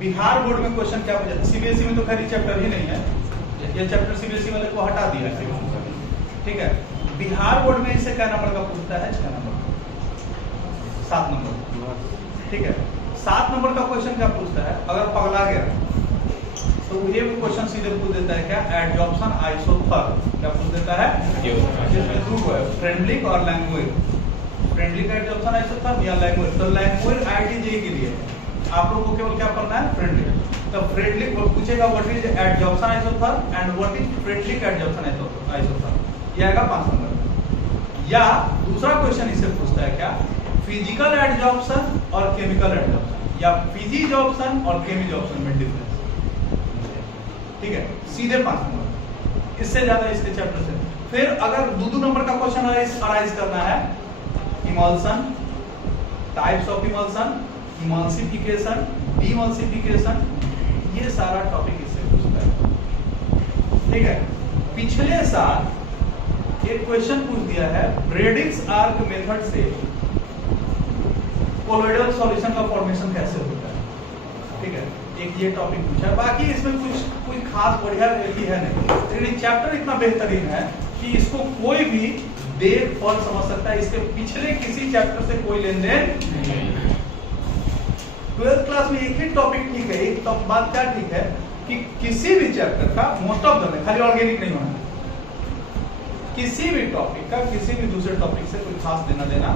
Bihar board में question क्या पूछा, सीबीएसई में तो खैर चैप्टर ही नहीं है, ये चैप्टर सीबीएसई वाले को हटा दिया है, ठीक है। बिहार बोर्ड में इसे क्या नंबर का पूछता है, 6 नंबर, 7 नंबर, ठीक है। 7 नंबर का क्वेश्चन क्या पूछता है, अगर पगला गया तो ये भी क्वेश्चन सीधे पूछ देता है क्या, एडजॉर्प्शन आइसोथर्म, क्या पूछ देता है, जिसमें दो है, फ्रेंडलिक और लैंग्वेज, फ्रेंडलिक एडजॉर्प्शन आइसोथर्म या लैंग्वेज। तो लैंग्वेज आईटीजे के लिए आप लोगों को केवल क्या पढ़ना है, फ्रेंडलिक। तो फ्रेंडलिक पूछेगा what is adsorption isotherm and what is Freundlich adsorption isotherm, ये आएगा 5 नंबर। या दूसरा क्वेश्चन इसे पूछता है क्या, फिजिकल एडजॉर्प्शन और केमिकल एडजॉर्प्शन, या फिजिजॉर्प्शन और केमिजॉर्प्शन में डिफरेंस, ठीक है, सीधे 5 नंबर, इससे ज्यादा इसके चैप्टर से। फिर अगर 2 नंबर का क्वेश्चन अराइज करना है, emulsion, types of emulsion, emulsification, demulsification, ये सारा टॉपिक इससे पूछता है, ठीक है। पिछले साल एक क्वेश्चन पूछ दिया है, ब्रेडिक्स आर्क मेथड से कोलोइडल सॉल्यूशन का फॉर्मेशन कैसे होता है, ठीक है, एक ये टॉपिक पूछा है। बाकी इसमें कुछ खास बढ़िया ही है नहीं, लेकिन चैप्टर इतना बेहतरीन है कि इसको कोई भी देख पढ़ समझ सकता है, इसके पिछले किसी चैप्टर से कोई लेन देन नहीं। 12th क्लास में एक ही टॉपिक ठीक है, एक तो बात क्या ठीक है कि किसी भी चैप्टर का मोस्ट ऑफ द, खाली ऑर्गेनिक नहीं होना, किसी भी टॉपिक का किसी भी दूसरे टॉपिक से कोई खास देना देना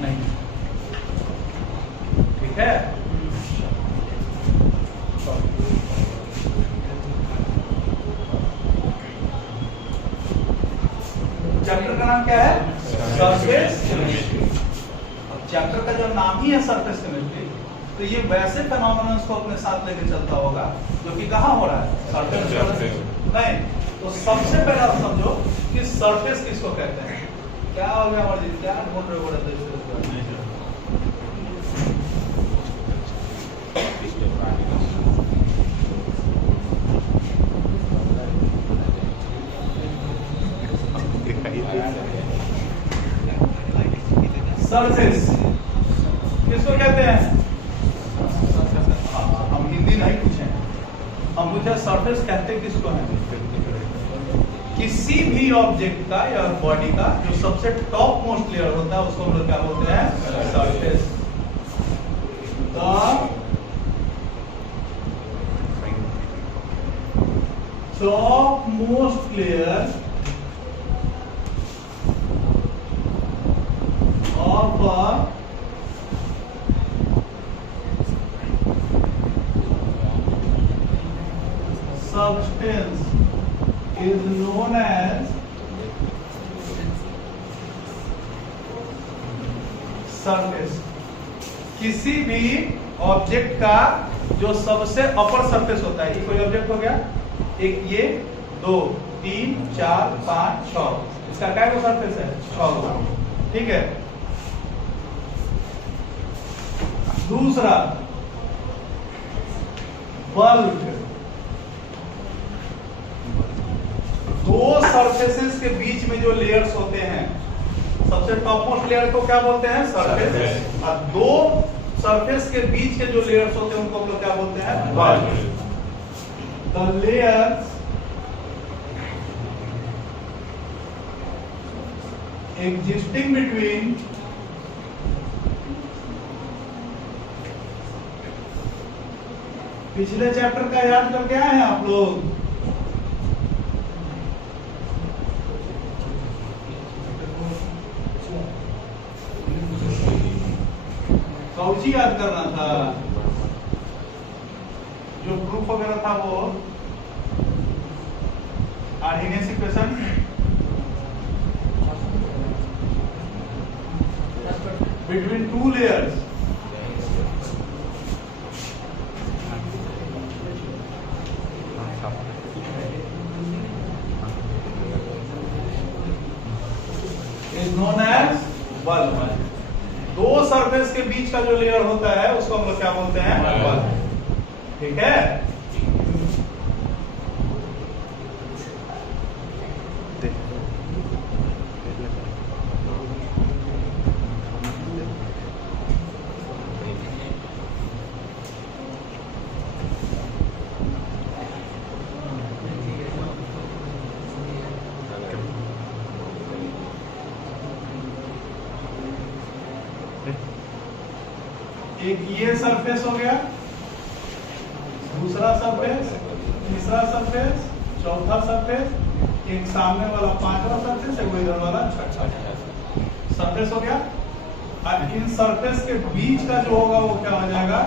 नहीं, ठीक है। चैप्टर का नाम क्या है, सरफेस केमिस्ट्री। चैप्टर का जो नाम ही है सरफेस केमिस्ट्री, तो ये वैसे फेनोमेनन्स को अपने साथ लेके चलता होगा जो कि कहाँ हो रहा है, सरफेस नहीं। तो सबसे पहले आप समझो कि सरफेस किसको कहते हैं। क्या हो गया हमारे, क्या बोल रहे हो, सरफेस किसको कहते हैं, हम हिंदी नहीं पूछे, हम पूछे सरफेस कहते किसको हैं, किसी भी ऑब्जेक्ट का या बॉडी का जो सबसे टॉप मोस्ट लेयर होता है उसको हम लोग क्या बोलते हैं, surface. Top most layer of a substance is known as surface। किसी भी ऑब्जेक्ट का जो सबसे अपर सरफेस होता है, ये कोई ऑब्जेक्ट हो गया, एक ये 2 3 4 5 6, इसका क्या सरफेस है, 6, ठीक है। दूसरा बल्क, 2 सरफेसेस के बीच में जो लेयर्स होते हैं, सबसे टॉप मोस्ट लेयर को क्या बोलते हैं, सरफेस, और 2 सरफेस के बीच के जो लेयर्स होते हैं उनको हम लोग क्या बोलते हैं, bulk. The layers existing between पिछले चैप्टर का याद करके आए हैं आप लोग, कौची याद करना था, जो प्रूफ वगैरह था वो Arrhenius equation, between 2 layers is known as bulk। 2 surface के बीच का जो लेयर होता है उसको हम लोग क्या बोलते हैं, bulk, ठीक है। एक ये सरफेस हो गया, दूसरा सरफेस, तीसरा सरफेस, चौथा सरफेस, एक सामने वाला पांचवा सरफेस, एक इधर वाला छठा सरफेस हो गया। और इन सरफेस के बीच का जो होगा वो क्या हो जाएगा,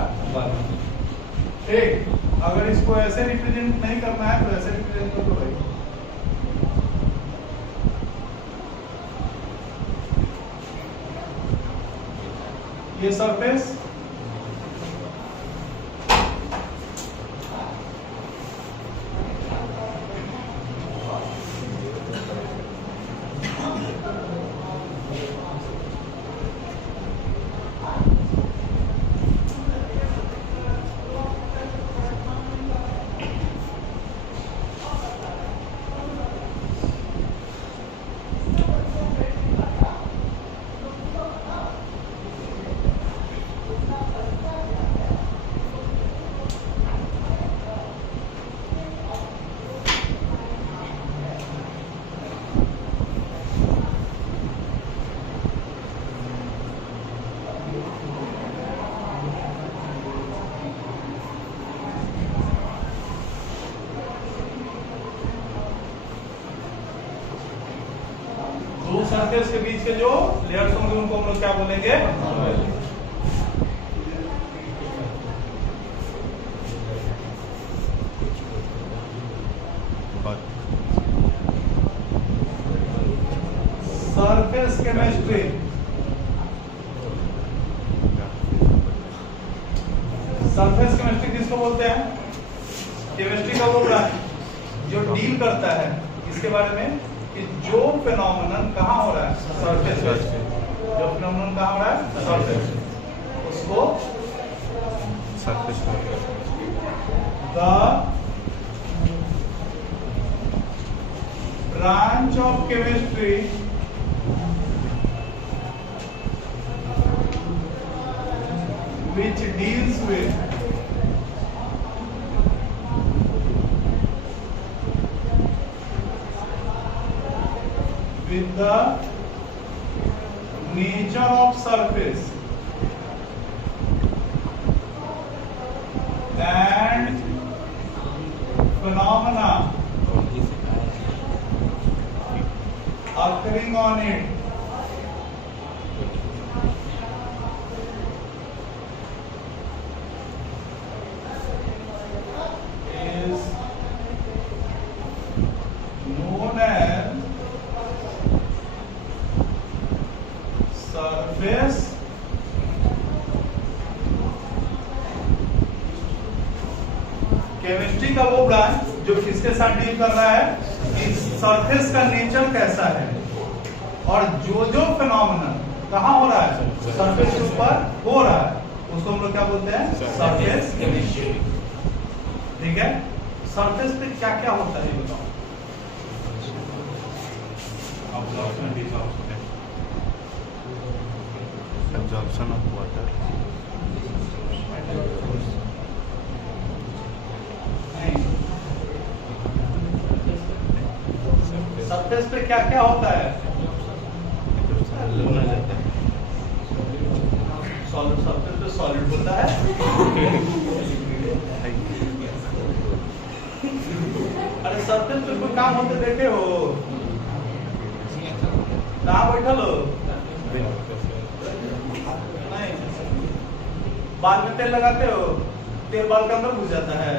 एक। अगर इसको ऐसे रिप्रेजेंट नहीं करना है तो ऐसे रिप्रेजेंट कर दो भाई। ये सरफेस, सरफेस के बीच के जो लेयर्स होंगे उनको हम लोग क्या बोलेंगे, सरफेस केमिस्ट्री। सरफेस केमिस्ट्री किसको बोलते हैं, केमिस्ट्री का वो ब्रांच जो डील करता है इसके बारे में कि जो फेनोमेनन कहाँ हो रहा है, सरफेस पे। जो फेनोमेनन कहाँ हो रहा है, सरफेस, उसको surface the branch of chemistry which deals with the nature of surface and phenomena occurring on it is known as surface chemistry का वो ब्रांच जो किसके साथ डील कर रहा है कि सरफेस का नेचर कैसा है और जो जो फेनोमेनन कहाँ हो रहा है, सरफेस के ऊपर हो रहा है, उसको हम लोग क्या बोलते हैं, सरफेस केमिस्ट्री। ठीक है, सरफेस पे क्या क्या होता है ये बताओ। Absorption of water. सरफेस पे क्या क्या होता है, सॉलिड, सरफेस पे सॉलिड होता है। अरे सरफेस पे कोई काम होते देखे हो, कहाँ बैठल हो, बाल में तेल लगाते हो, तेल बाल के अंदर घुस जाता है,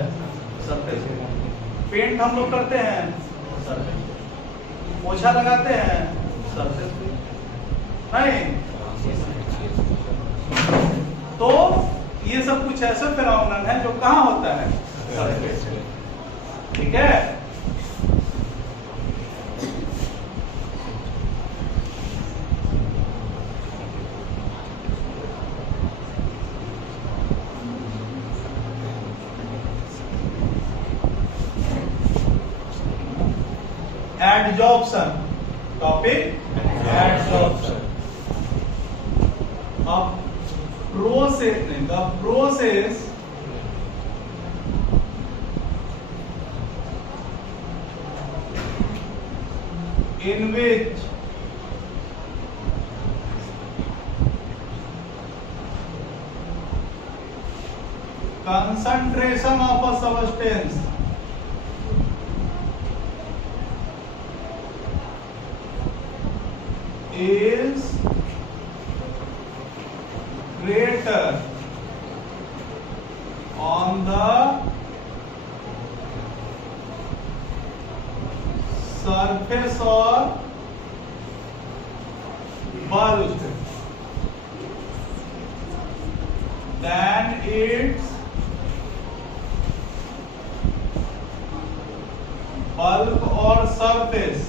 सरफेस। पेंट हम लोग करते हैं, सरफेस। पोछा लगाते हैं, सरफेस पे नहीं। तो ये सब कुछ ऐसे फेनोमेनन है जो कहाँ होता है, सरफेस पे। ठीक है, adsorption topic, adsorption of process, the process in which concentration of a substance is greater on the surface of bulk than its bulk or surface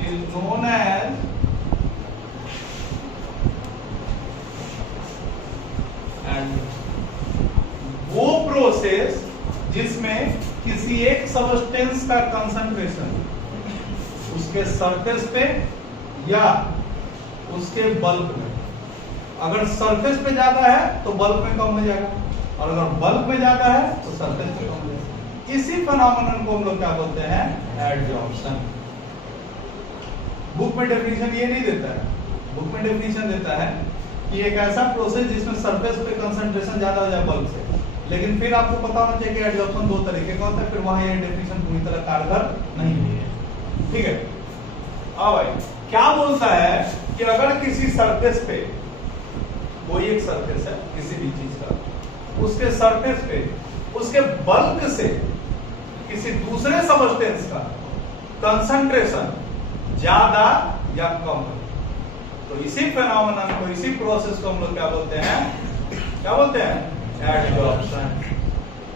is known as वो प्रोसेस जिसमें किसी एक सबस्टेंस का concentration उसके surface पे या उसके bulk में, अगर सरफेस पे ज्यादा है तो बल्क में कम हो जाएगा, और अगर बल्क में ज्यादा है तो सरफेस पे कम हो जाएगा। इसी फेनोमेनन को हम लोग क्या बोलते हैं? एडजॉर्प्शन। बुक में डेफिनेशन ये नहीं देता है, बुक में डेफिनेशन देता है कि एक ऐसा प्रोसेस जिसमें सरफेस पे कंसंट्रेशन ज्यादा हो जाए बल्क से, लेकिन फिर आपको पता होना चाहिए कि एडजॉर्प्शन दो तरीके का होता है, फिर वहां ये डेफिनेशन पूरी तरह कारगर नहीं है। ठीक है, अब भाई क्या बोलता है कि अगर किसी सरफेस पे, कोई एक सरफेस है किसी भी चीज का, उसके सरफेस पे उसके बल्क से किसी दूसरे सबस्टेंस का कंसंट्रेशन ज्यादा या कम है, तो इसी फेनोमेनन को, इसी प्रोसेस को हम लोग क्या बोलते हैं? क्या बोलते हैं? एडजॉर्प्शन।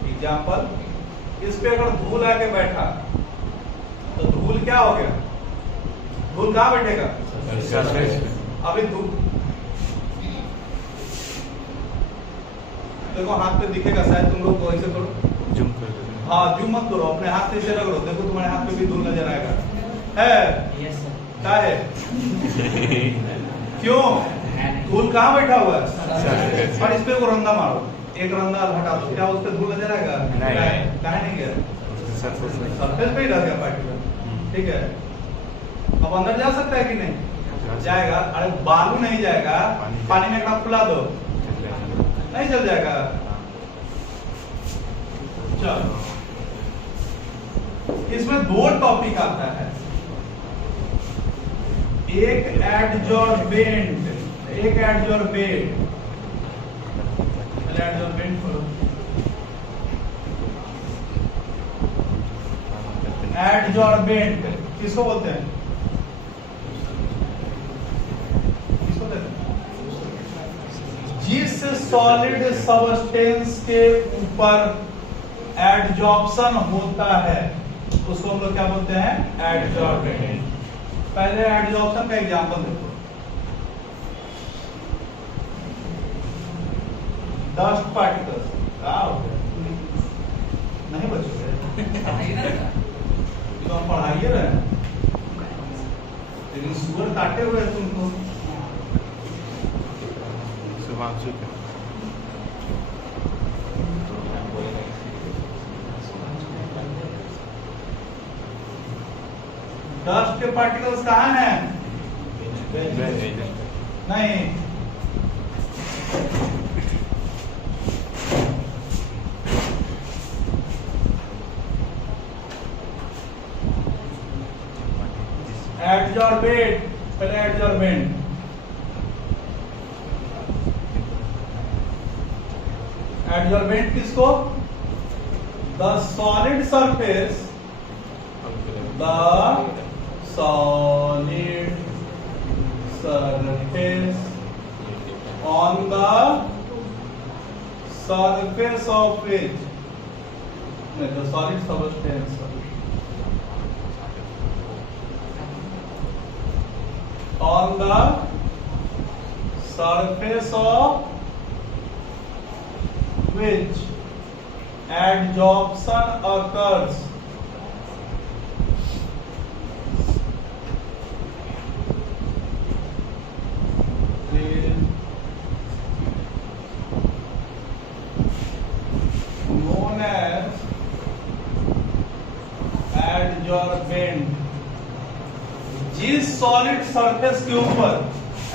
एग्जांपल, इस पे अगर धूल आके बैठा तो धूल क्या हो गया? धूल कहां बैठेगा? अभी धूल देखो हाथ पे दिखेगा शायद, तुम लोग ऐसे करो, जूम कर दो। हाँ जूम मत करो, अपने हाथ से इसे रगड़ो, देखो तुम्हारे हाथ पे भी धूल नजर आएगा। है? Yes sir. क्या है? क्यों? धूल कहाँ बैठा हुआ है? और इस पे को रंदा मारो, एक रंदा हटा दो, क्या उस पे धूल नजर आएगा? नहीं। कहाँ नहीं गया? सरफेस पे ही रह गया पार्टिकल। ठीक है, अब अंदर जा सकता है कि नहीं? जाएगा। अरे बालू नहीं जाएगा, पानी में एक खुला दो, नहीं चल जाएगा। चलो, इसमें दो टॉपिक आता है, एक एडजॉर्बेंट, एक एडजॉर्बेंट। एडजॉर्बेंट करो। एडजॉर्बेंट किसको बोलते हैं? किसको बोलते हैं? जिस सॉलिड सबस्टेंस के ऊपर एडजॉर्प्शन होता है उसको हम लोग क्या बोलते हैं? एडजॉर्बेंट। पहले एडजॉर्प्शन का एग्जांपल देखो, डस्ट पार्टिकल्स। क्या हो गया? नहीं बचोगे तो हम पढ़ाइए रहे, लेकिन सुअर काटे हुए हैं तुमको। शुभांशु का डस्ट के पार्टिकल्स कहाँ हैं? नहीं, एडजॉर्बेंट। पहले एडजॉर्बेंट, एडजॉर्बेंट किसको? The solid surface, the solid surface on the surface of which the solid substance on the surface of which adsorption occurs known as adsorbent। जिस सॉलिड सरफेस के ऊपर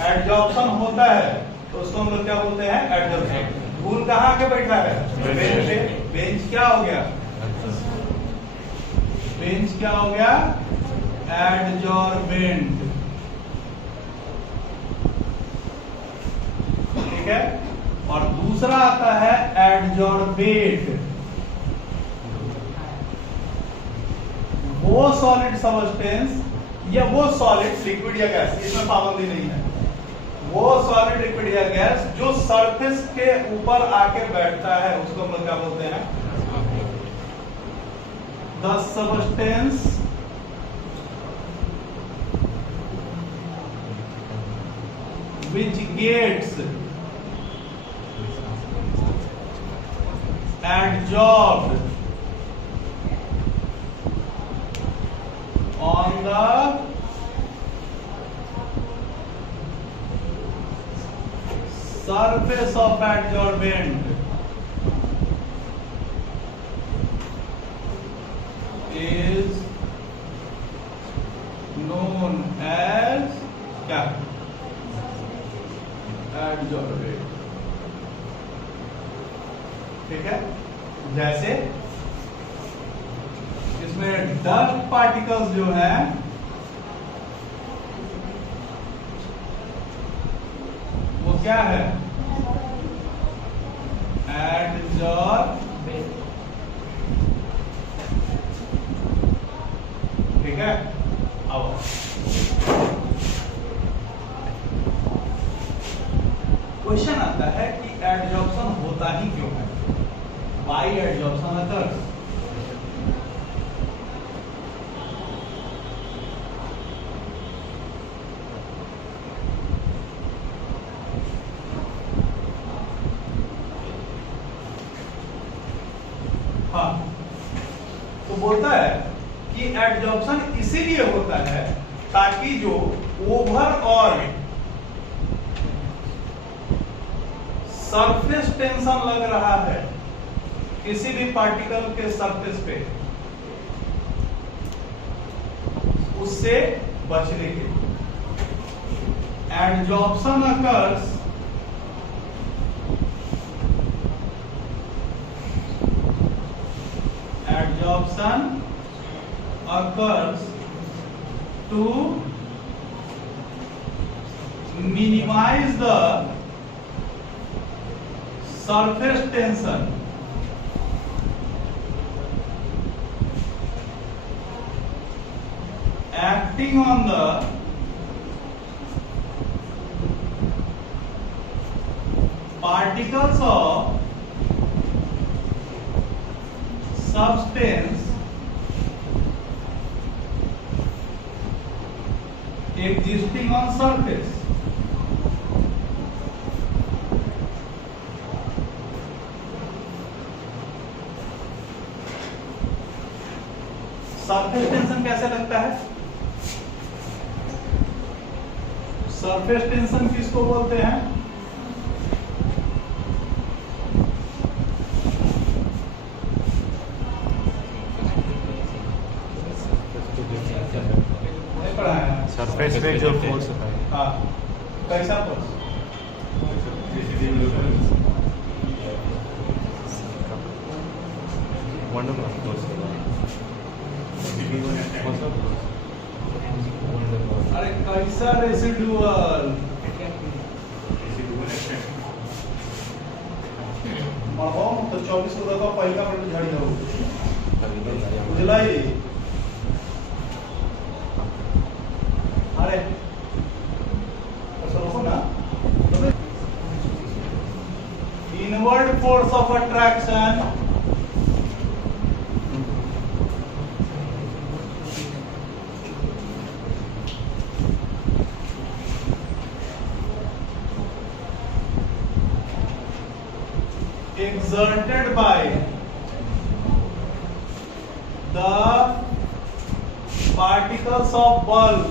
adsorption होता है तो उसको हम लोग क्या बोलते हैं? एडजॉर्प्शन। धूल कहाँ के बैठा है? बेंच पे। बेंच क्या हो गया? बेंच क्या हो गया? एडजॉर्बेंट। ठीक है। और दूसरा आता है एडजॉर्बेट। वो सॉलिड सबस्टेंस या वो सॉलिड लिक्विड या गैस, इसमें पाबंदी नहीं है, वो सॉलिड लिक्विड या गैस जो सरफेस के ऊपर आके बैठता है उसको हम लोग क्या बोलते हैं? The substance which gets adsorbed on the surface of adsorbent is known as क्या? एडजॉर्बेट। ठीक है। जैसे इसमें डस्ट पार्टिकल्स जो है वो क्या है? एडजॉर्बेट। ठीक है। अब क्वेश्चन आता है कि एडजॉर्प्शन होता ही क्यों है? Why adsorption occurs? हाँ, तो बोलता है कि एडजॉर्प्शन इसीलिए होता है ताकि जो ओवरऑल सरफेस टेंशन लग रहा है किसी भी पार्टिकल के सरफेस पे, उससे बचने के लिए adsorption occurs to minimize the surface tension acting on the particles of substance existing on surface. Surface tension कैसे लगता है? सरफेस टेंशन किसको बोलते हैं? नहीं पढ़ा है। सरफेस पे जो फोर्स होता है। हाँ, कैसा फोर्स? अरे कैसा रेसिडुअल? तो 24 को देखो पहिला पर झाड़ी हो बुझलाई। अरे सुनो ना, inward force of attraction exerted by the particles of bulk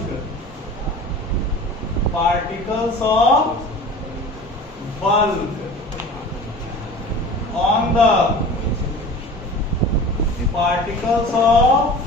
on the particles of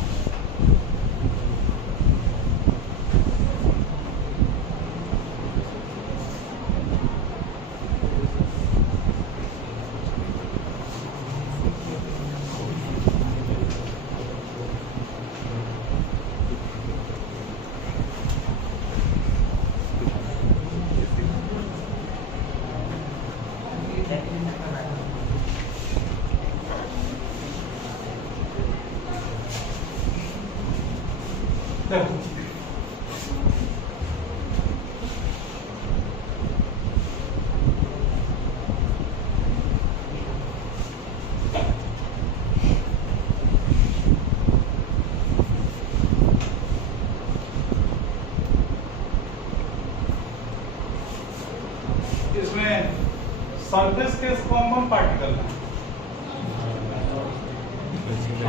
surface के कौन कौन पार्टिकल है?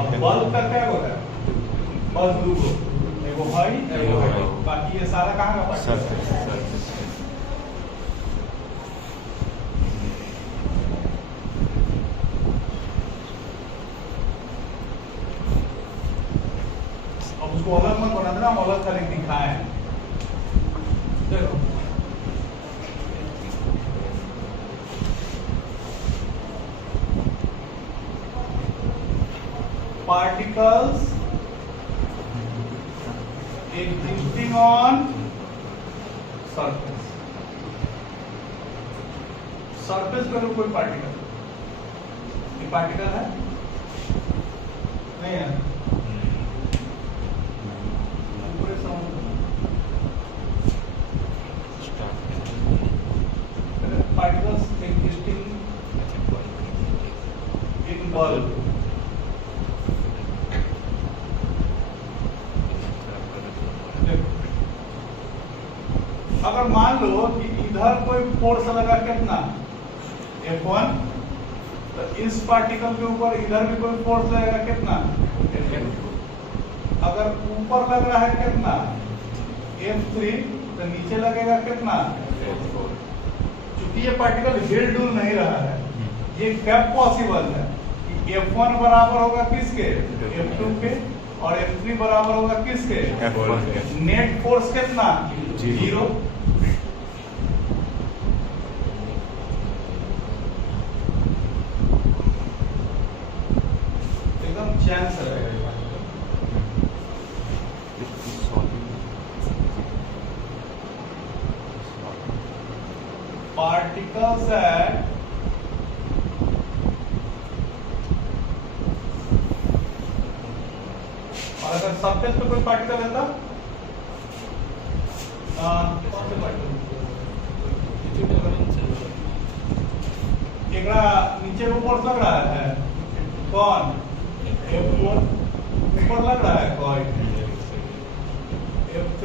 अब बल्ब का क्या होता है? बल्ब दो गो, एगो हाई एगो हाई, बाकी ये सारा कहाँ का पार्टिकल है? अब उसको अलग मत बना देना, हम अलग खाली दिखाए हैं। देखो particles existing on surface, surface पर कोई पार्टिकल, ये पार्टिकल है नहीं है? पूरे पार्टिकल्स existing in bulb, अगर मान लो कि इधर कोई फोर्स लगा कितना F1, तो इस पार्टिकल के ऊपर इधर भी कोई फोर्स लगेगा कितना F2, अगर ऊपर लग रहा है कितना F3, तो नीचे लगेगा कितना F4। क्योंकि ये पार्टिकल हिल डुल नहीं रहा है, ये कब पॉसिबल है कि F1 बराबर होगा किसके F2 के, और F3 बराबर होगा किसके F4 के। नेट फोर्स कितना 0, एकदम चांस रहेगा। पार्टिकल्स एट और अगर सरफेस पे कोई पार्टिकल है तो कौन से पार्टिकल? एकरा नीचे को फोर्स लग रहा है कौन F4, ऊपर लग रहा है कौन F3,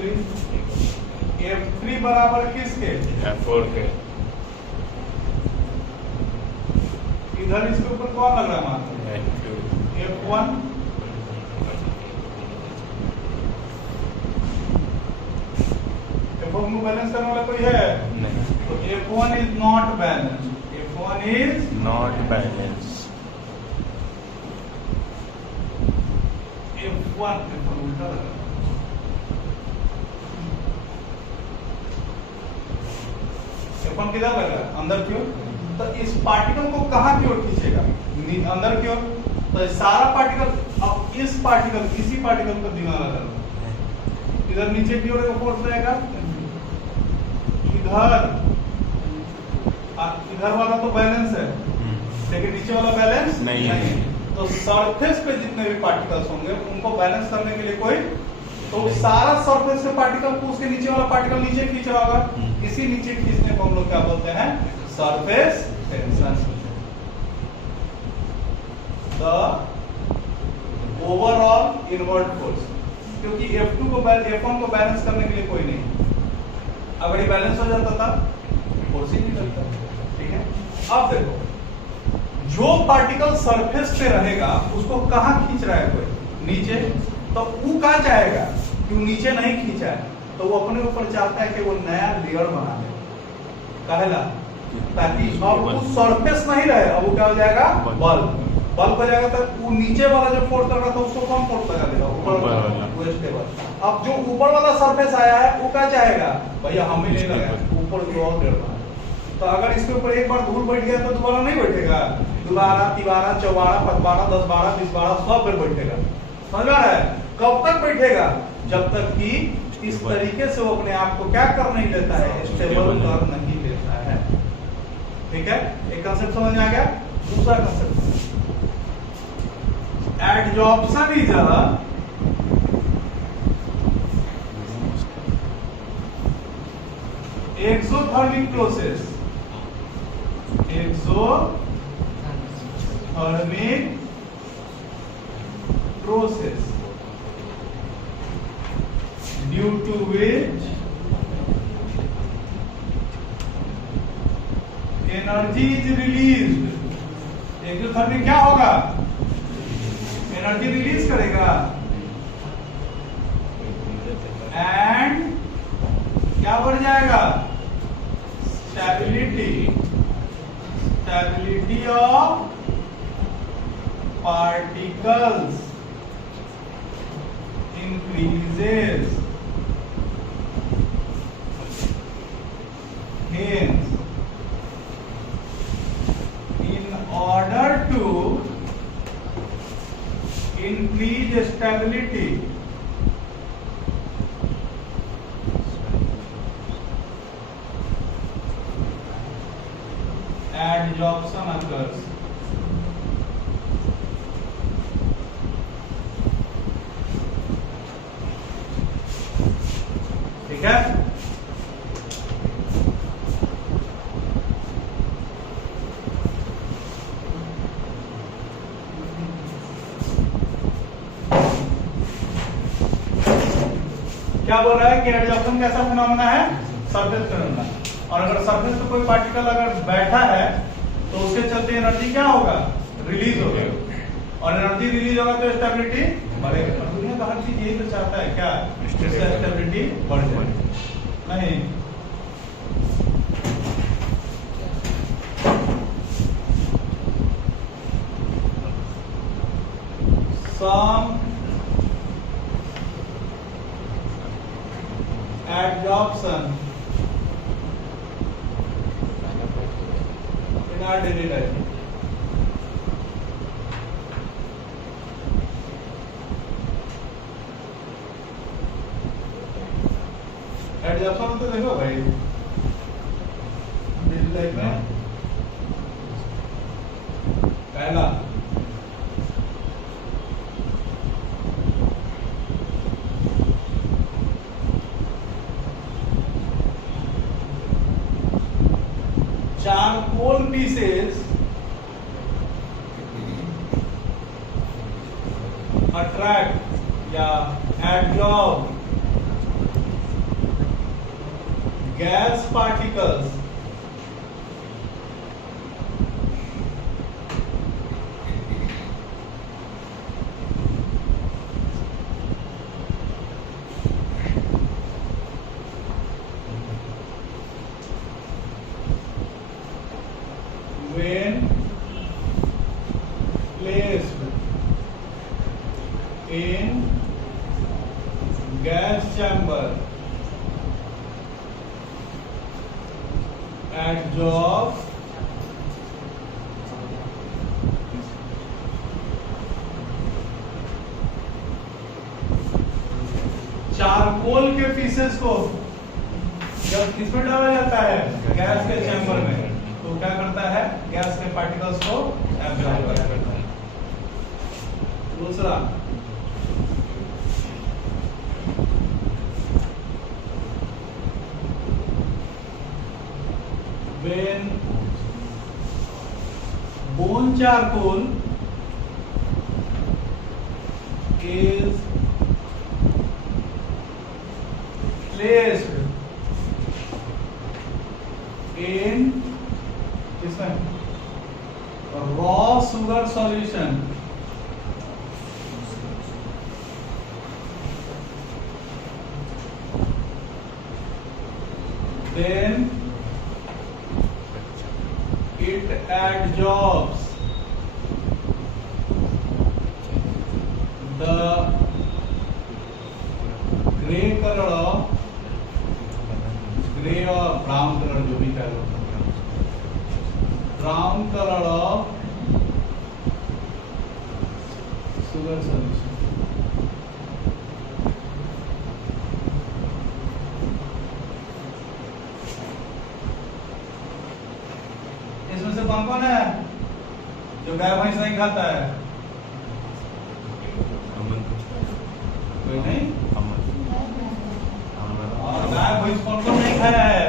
F3 बराबर किसके F4 के। इधर इसके ऊपर कौन लग रहा है F1, F1 को बैलेंस करने वाला कोई है नहीं, तो F1 is not balanced, F1 is not balance। F1 उल्टा लगा, F1 किधर लगा अंदर की ओर, तो इस पार्टिकल को कहाँ की ओर खींचेगा अंदर की ओर, तो सारा पार्टिकल अब इस पार्टिकल किसी पार्टिकल पर दिमाग लगा, इधर नीचे की ओर एक फोर्स रहेगा, इधर वाला तो बैलेंस है लेकिन नीचे वाला बैलेंस नहीं है। तो सरफेस पे जितने भी पार्टिकल्स होंगे उनको बैलेंस करने के लिए कोई, तो सारा सरफेस से पार्टिकल को उसके नीचे वाला पार्टिकल नीचे खींच रहा होगा, इसी नीचे खींचने को हम लोग क्या बोलते हैं surface tension. The overall inward force, क्योंकि F2 को F1 को बैलेंस करने के लिए कोई नहीं, अगर ये बैलेंस हो जाता था फोर्स ही नहीं लगता। ठीक है, अब देखो जो पार्टिकल सरफेस पे रहेगा उसको कहाँ खींच रहा है कोई नीचे, तो वो कहाँ चाहेगा कि वो नीचे नहीं खींचा है, तो वो अपने ऊपर चाहता है कि वो नया लेयर बना ले, कहला ताकि अब वो सरफेस नहीं रहे, अब वो क्या हो जाएगा बल्ब हो जाएगा, तो वो नीचे वाला जो फोर्स लग रहा था उसको कौन फोर्स लगा देगा ऊपर वाला स्टेबल। अब जो ऊपर वाला सरफेस आया है वो क्या चाहेगा भैया हमें ले लगा ऊपर जो और लेयर बना, तो अगर इसके ऊपर एक बार धूल बैठ गया तो दोबारा नहीं बैठेगा, दोबारा तिबारा चौबारा पचबारा 10 12 20 12 सब फिर बैठेगा। समझ में आ रहा है? कब तक बैठेगा? जब तक कि इस तरीके से वो अपने आप को क्या कर नहीं लेता है, स्टेबल कर नहीं लेता है। ठीक है, एक कंसेप्ट समझ में आ गया। दूसरा concept adsorption is exothermic process, exothermic process due to which energy is released, exothermic क्या होगा, एनर्जी रिलीज करेगा एंड क्या बढ़ जाएगा, stability of particles increases, hence in order to increase stability adsorption occurs. ठीक है, क्या बोल रहा है कि एडजॉर्प्शन कैसा फिनोमेना है, सरफेस फिनोमेना। और अगर सरफेस पे कोई पार्टिकल अगर बैठा है तो उसके चलते एनर्जी क्या होगा, रिलीज होगा, और एनर्जी रिलीज होगा तो स्टेबिलिटी बढ़ेगा। और दुनिया का हर चीज यही तो चाहता है, क्या, स्टेबिलिटी बढ़ जाए। नहीं, some adsorption in our daily life. Adsorption तो देखो भाई डेली लाइफ में, पहला charcoal pieces attract या absorb gas particles when placed in gas chamber adsorb charcoal के पीसेस को जब किसमें डाला जाता है, गैस के चैम्बर में, तो क्या करता है, गैस के पार्टिकल्स को एब्जॉर्ब करता है। दूसरा when bone charcoal is placed in raw sugar solution then it adsorbs the gray color of grey और ब्राउन कलर, जो भी कह लो, brown colour of sugar solution. इसमें से कौन कौन है जो गाय भैंस नहीं खाता है? कोई नहीं? और गाय भैंस कौन कौन नहीं खाया है?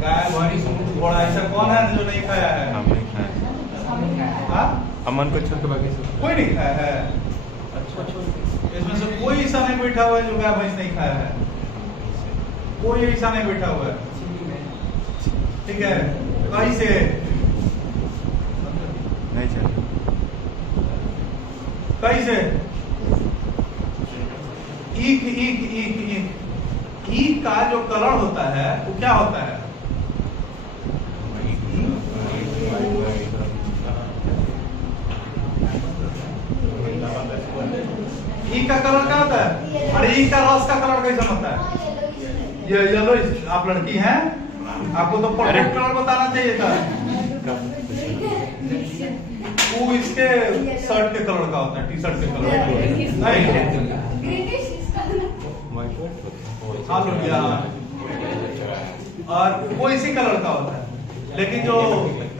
गाय भैंस ऊंट घोड़ा ऐसा कौन है जो नहीं खाया है? हम नहीं खाए। हाँ? अमन को छोड़ के बाकी सब कोई नहीं खाया है। अच्छा, इसमें से कोई ऐसा नहीं बैठा हुआ है जो गाय भैंस नहीं खाया है, कोई ऐसा नहीं बैठा हुआ है। ठीक है, कैसे? नहीं चल कैसे? ईख ईख ईख ईख ईख का जो कलर होता है वो क्या होता है? ईख का कलर क्या होता है? अरे ईख का रस का कलर कैसा होता है? ये येलो। आप लड़की हैं, आपको तो परफेक्ट कलर बताना चाहिए था। वो इसके शर्ट के कलर का होता है, टी शर्ट के कलर का नहीं। हाँ लोहिया, और वो इसी कलर का होता है। लेकिन जो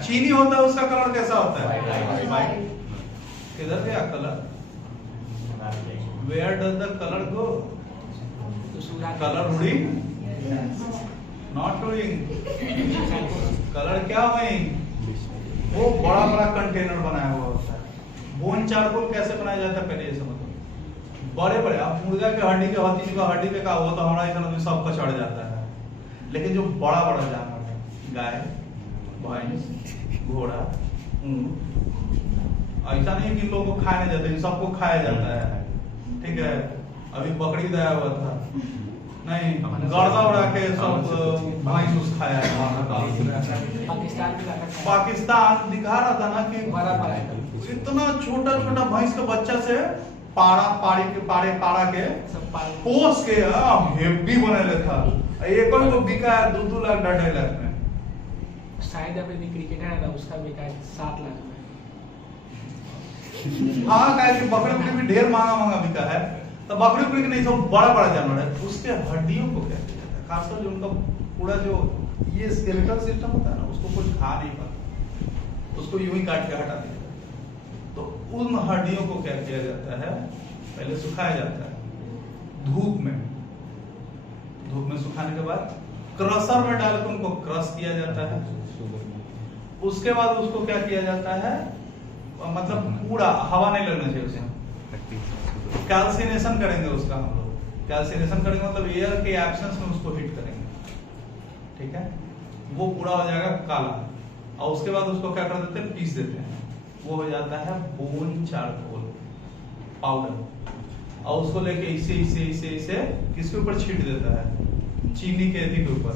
चीनी होता है उसका कलर कैसा होता है? किधर गया colour? Where does the color go? Color उड़ी? Not उड़िंग। कलर क्या हुई? वो बड़ा बड़ा कंटेनर बनाया हुआ होता है। बोन चारकोल कैसे बनाया जाता है पहले ये समझो। बड़े बड़े, आप मुर्गा के हड्डी के हाथी का हड्डी पे का वो तो हमारा इतना सब का चढ़ जाता है। लेकिन जो बड़ा बड़ा जानवर है, गाय, भैंस, घोड़ा, ऊंट, ऐसा नहीं कि लोगों को खाया नहीं जाता है, सबको खाया जाता है। ठीक है, अभी बकरी दया हुआ था, नहीं गर्दा उड़ा के सब भैंस उस खाया है। पाकिस्तान दिखा रहा था ना कि इतना छोटा छोटा भैंस का बच्चा से पाड़ा के पोस के हेवी बने था। एक को बिका है 2-2 लाख 2.5 लाख में। शायद अभी क्रिकेटर है ना, उसका बिका 7 लाख में। हाँ, कहे कि बकरी उकरी भी ढेर महंगा बिका है। तो बकरी उकरी नहीं, सब बड़ा बड़ा जानवर है, उसके हड्डियों को क्या किया जाता है? खासकर जो उनका पूरा जो ये स्केलेटल सिस्टम होता है ना, उसको कुछ खा नहीं पाता, उसको यूं ही काट के हटा दिया जाता है। तो उन हड्डियों को क्या किया जाता है? पहले सुखाया जाता है धूप में सुखाने के बाद क्रशर में डालकर उनको क्रश किया जाता है। उसके बाद उसको क्या किया जाता है? मतलब पूरा हवा नहीं लगना चाहिए उसे, कैल्सिनेशन करेंगे उसका। हम लोग कैल्सिनेशन करेंगे मतलब एयर के एब्सेंस में उसको हीट करेंगे। ठीक है, वो पूरा हो जाएगा काला, और उसके बाद उसको क्या कर देते हैं? पीस देते हैं। वो हो जाता है बोन चारकोल पाउडर। और उसको लेके इसे इसे इसे इसे किसके ऊपर छीट देता है? चीनी के एथी के ऊपर,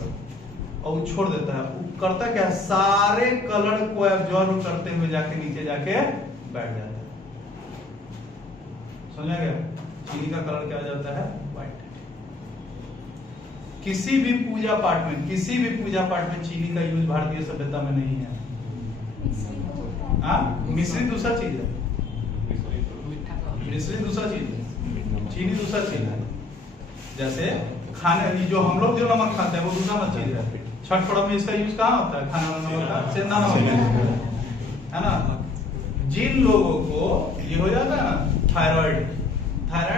और वो छोड़ देता है। वो करता क्या? सारे कलर को एब्जॉर्ब करते हुए जाके नीचे जाके बैठ जाता है। समझा गया? चीनी का कलर क्या हो जाता है? व्हाइट। किसी भी पूजा पाठ में चीनी का यूज भारतीय सभ्यता में नहीं है। मिश्री दूसरा चीज है, मिश्री दूसरा चीज है, चीनी दूसरा चीज है। जैसे खाने जो हम लोग जो नमक खाते हैं वो दूसरा चीज है। छठ पर्व में इसका यूज कहाँ होता है? खाने में नमक का सेंधा नमक है ना। जिन लोगों को ये हो जाता है ना थायराइड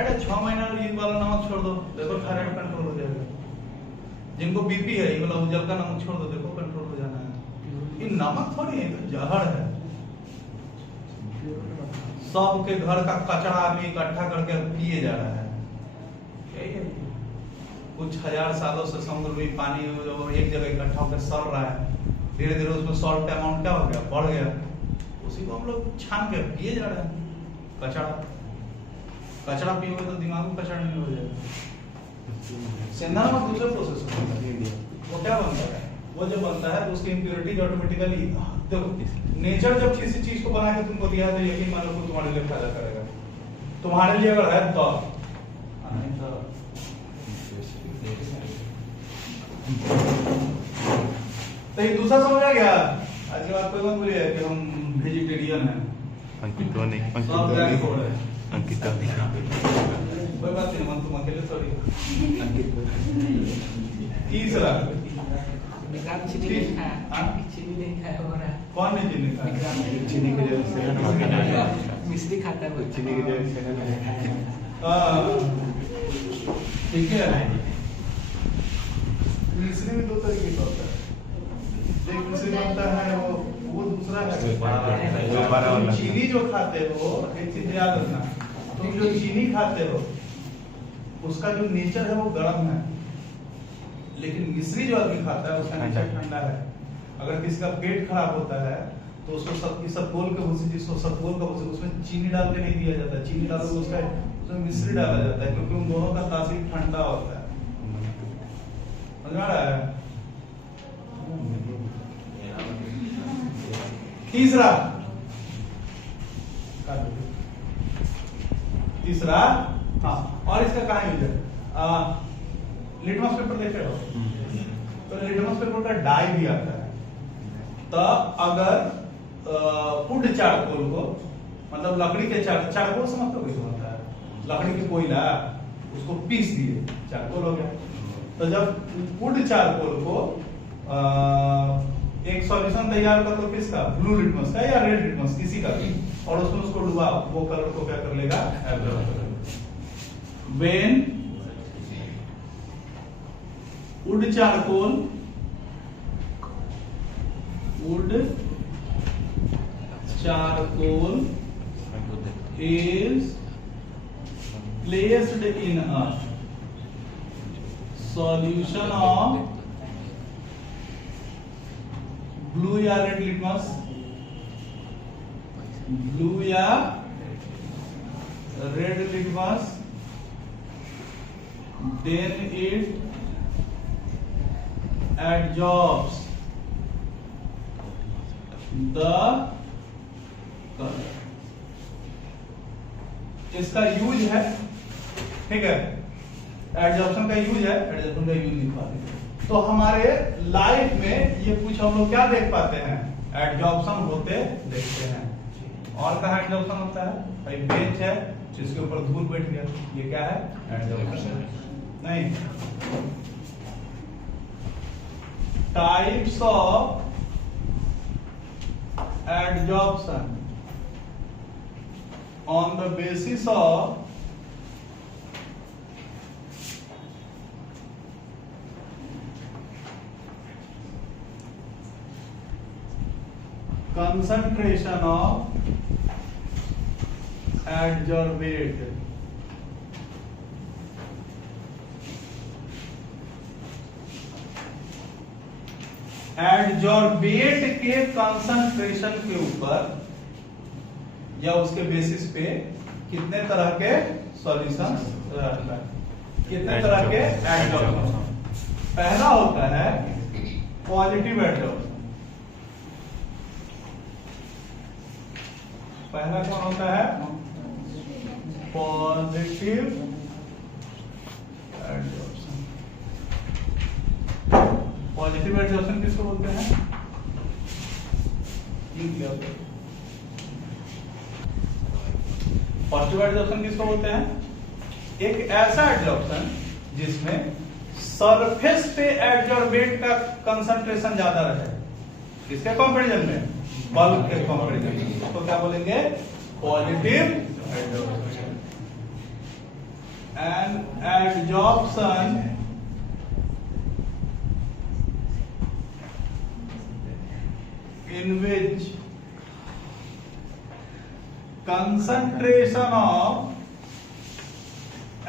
है, 6 महीना ये वाला नमक छोड़ दो, देखो थायराइड कंट्रोल हो जाएगा। जिनको बीपी है, ये वाला उजल का नमक छोड़ दो, देखो कंट्रोल हो जाना है। ये नमक थोड़ी है, तो जहर है। सबके घर का कचरा आदमी इकट्ठा करके पिए जा रहा है। यही है, कुछ हजार सालों से समुद्र में पानी एक जगह इकट्ठा होकर सड़ रहा है, धीरे धीरे उसमें सॉल्ट का अमाउंट क्या हो गया? बढ़ गया। उसी को हम लोग छान के पिए जा रहे हैं। कचरा पियोगे तो दिमाग में कचरा नहीं हो जाएगा। सेंधा नमक दूसरे प्रोसेस होता है। वो क्या बनता है? वो जो बनता है उसकी इम्प्योरिटीज ऑटोमेटिकली, देखो नेचर जब किसी चीज को बना के तुमको दिया तो यकीन मानो को तुम्हारे लिए फायदा करेगा। तुम्हारे लिए अगर है तो ये दूसरा समझ आ गया। आज के बाद कोई मत बोलिए कि हम वेजिटेरियन हैं। अंकित कोई बात नहीं, मन तुम अकेले थोड़ी। तीसरा चीनी नहीं खाया हो रहा है। कौन नहीं चीनी खाया? चीनी की जगह से मिश्री खाता है, चीनी की जगह से ठीक है। मिश्री में 2 तरीके का होता है। एक मिश्री बनता है वो दूसरा है। चीनी जो खाते हो, एक चीज याद रखना, तुम जो चीनी खाते हो उसका जो नेचर है वो गर्म है, लेकिन मिश्री जो आदमी खाता है उसका नेचर ठंडा है। अगर किसी का पेट खराब होता है तो उसको इसबगोल के भूसी, जिसको इसबगोल का भूसी, उसमें चीनी डाल के नहीं दिया जाता। चीनी डाल के उसमें मिश्री डाला जाता है, क्योंकि उन दोनों का तासीर ठंडा होता है। समझ में आ रहा है? तीसरा हाँ, और इसका कहाँ यूज है? लिटमस पेपर देखे हो तो लिटमस पेपर का डाई भी आता है। तो अगर वुड चारकोल को, मतलब लकड़ी के चारकोल समझते हो कैसे होता है? लकड़ी के कोयला, उसको पीस दिए, चारकोल हो गया। तो जब वुड चारकोल को एक सॉल्यूशन तैयार कर लो, किसका? ब्लू लिटमस का या रेड लिटमस, किसी का भी, और उसमें उसको डुबा, वो कलर को क्या कर लेगा? एब्जॉर्ब कर लेगा। When would charcoal is placed in a solution of blue या red litmus, blue या red litmus, then it adsorbs the color। इसका यूज है, ठीक है, एडजॉर्प्शन का यूज है, एडजॉर्प्शन का यूज लिखवा देंगे। तो हमारे लाइफ में ये कुछ हम लोग क्या देख पाते हैं? एडजॉर्प्शन होते देखते हैं। और कहाँ एडजॉर्प्शन होता है? भाई बेंच है जिसके ऊपर धूल बैठ गया, ये क्या है? एडजॉर्प्शन। नहीं, types of adsorption on the basis of concentration of adsorbate। Adsorbate के कंसंट्रेशन के ऊपर या उसके बेसिस पे कितने तरह के सॉल्यूशंस रहता है? कितने तरह के एडजॉर्प्शन? पहला होता है पॉजिटिव एडजॉर्प्शन। पहला कौन होता है? Positive adsorption. पॉजिटिव एडजॉर्प्शन किसको बोलते हैं? पॉजिटिव एडजॉर्प्शन किसको बोलते हैं? एक ऐसा एडजॉर्प्शन जिसमें सरफेस पे एडजॉर्बेट का कंसंट्रेशन ज्यादा रहे। किसके कंपैरिजन में? बल्क के कंपैरिजन में। तो क्या बोलेंगे? Positive adsorption. And adsorption in which concentration of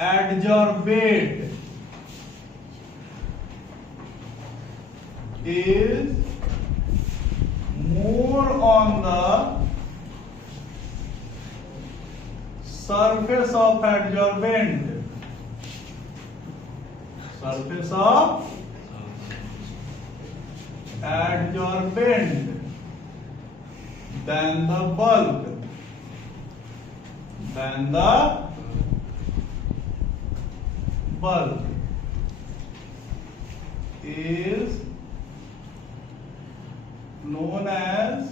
adsorbate is more on the surface of adsorbent, surface of adsorbent than the bulk, is known as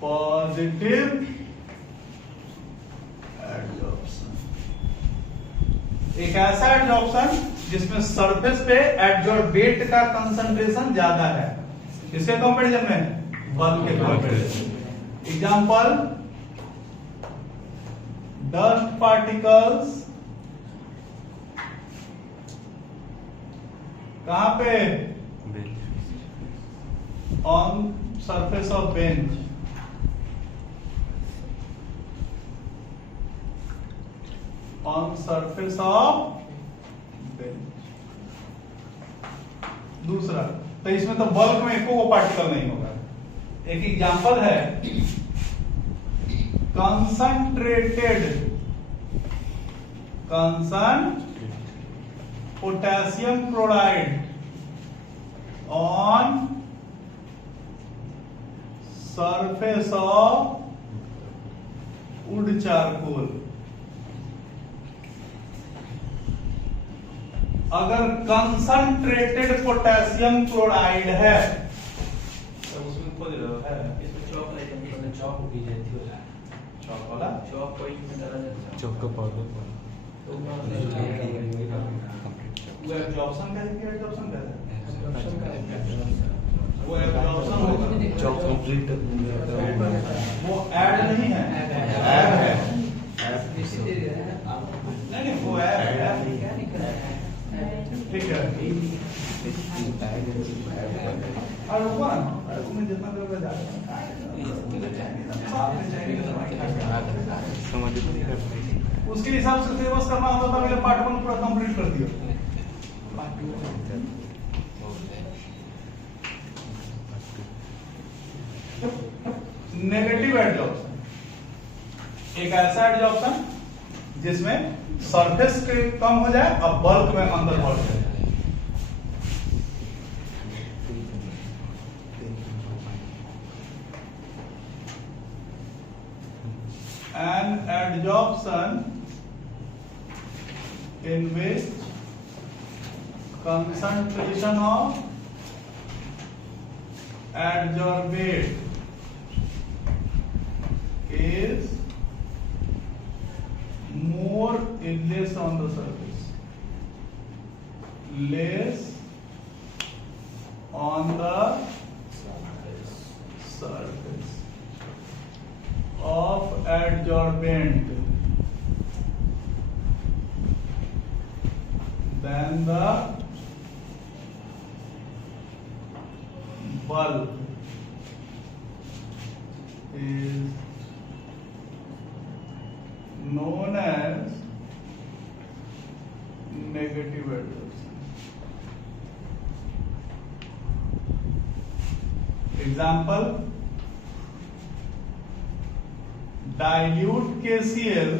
positive adsorption। एक ऐसा एडजॉर्प्शन जिसमें surface पे adsorbate का concentration ज्यादा है। किसके comparison में? Bulk के कंपैरिजन। एग्जांपल, डस्ट पार्टिकल्स कहां पे? On surface of bench. On surface of bench. दूसरा, तो इसमें तो बल्क में एको पार्टिकल नहीं होगा। एक एग्जांपल है concentrated potassium chloride on surface of would charcoal. अगर कंसंट्रेटेड पोटेशियम क्लोराइड है तो उसमें खोज रहे हो है चौक की जाती है चौक वाला चौक कोई में डाला जाता है चौक का पाउडर तो वो एब्जॉर्प्शन का है कि एब्जॉर्प्शन का है? ऑप्शन का वो एब्जॉर्प्शन होगा, चौक कंप्लीट वो ऐड नहीं है, ऐड है। नहीं वो ऐड है, ठीक है। और वो तुम्हें जितना देर में जाएगा समझ नहीं कर पाई। उसके हिसाब से सिलेबस करना होता था, मेरे पार्ट 1 पूरा कंप्लीट कर दिया। नेगेटिव एडजॉर्प्शन, एक ऐसा एडजॉर्प्शन जिसमें सरफेस पे कम हो जाए और बल्क में अंदर बढ़ जाए। An adsorption in which concentration of adsorbate is more less on the surface, less on the surface of adsorbent than the bulk is known as negative adsorption. Example: dilute KCl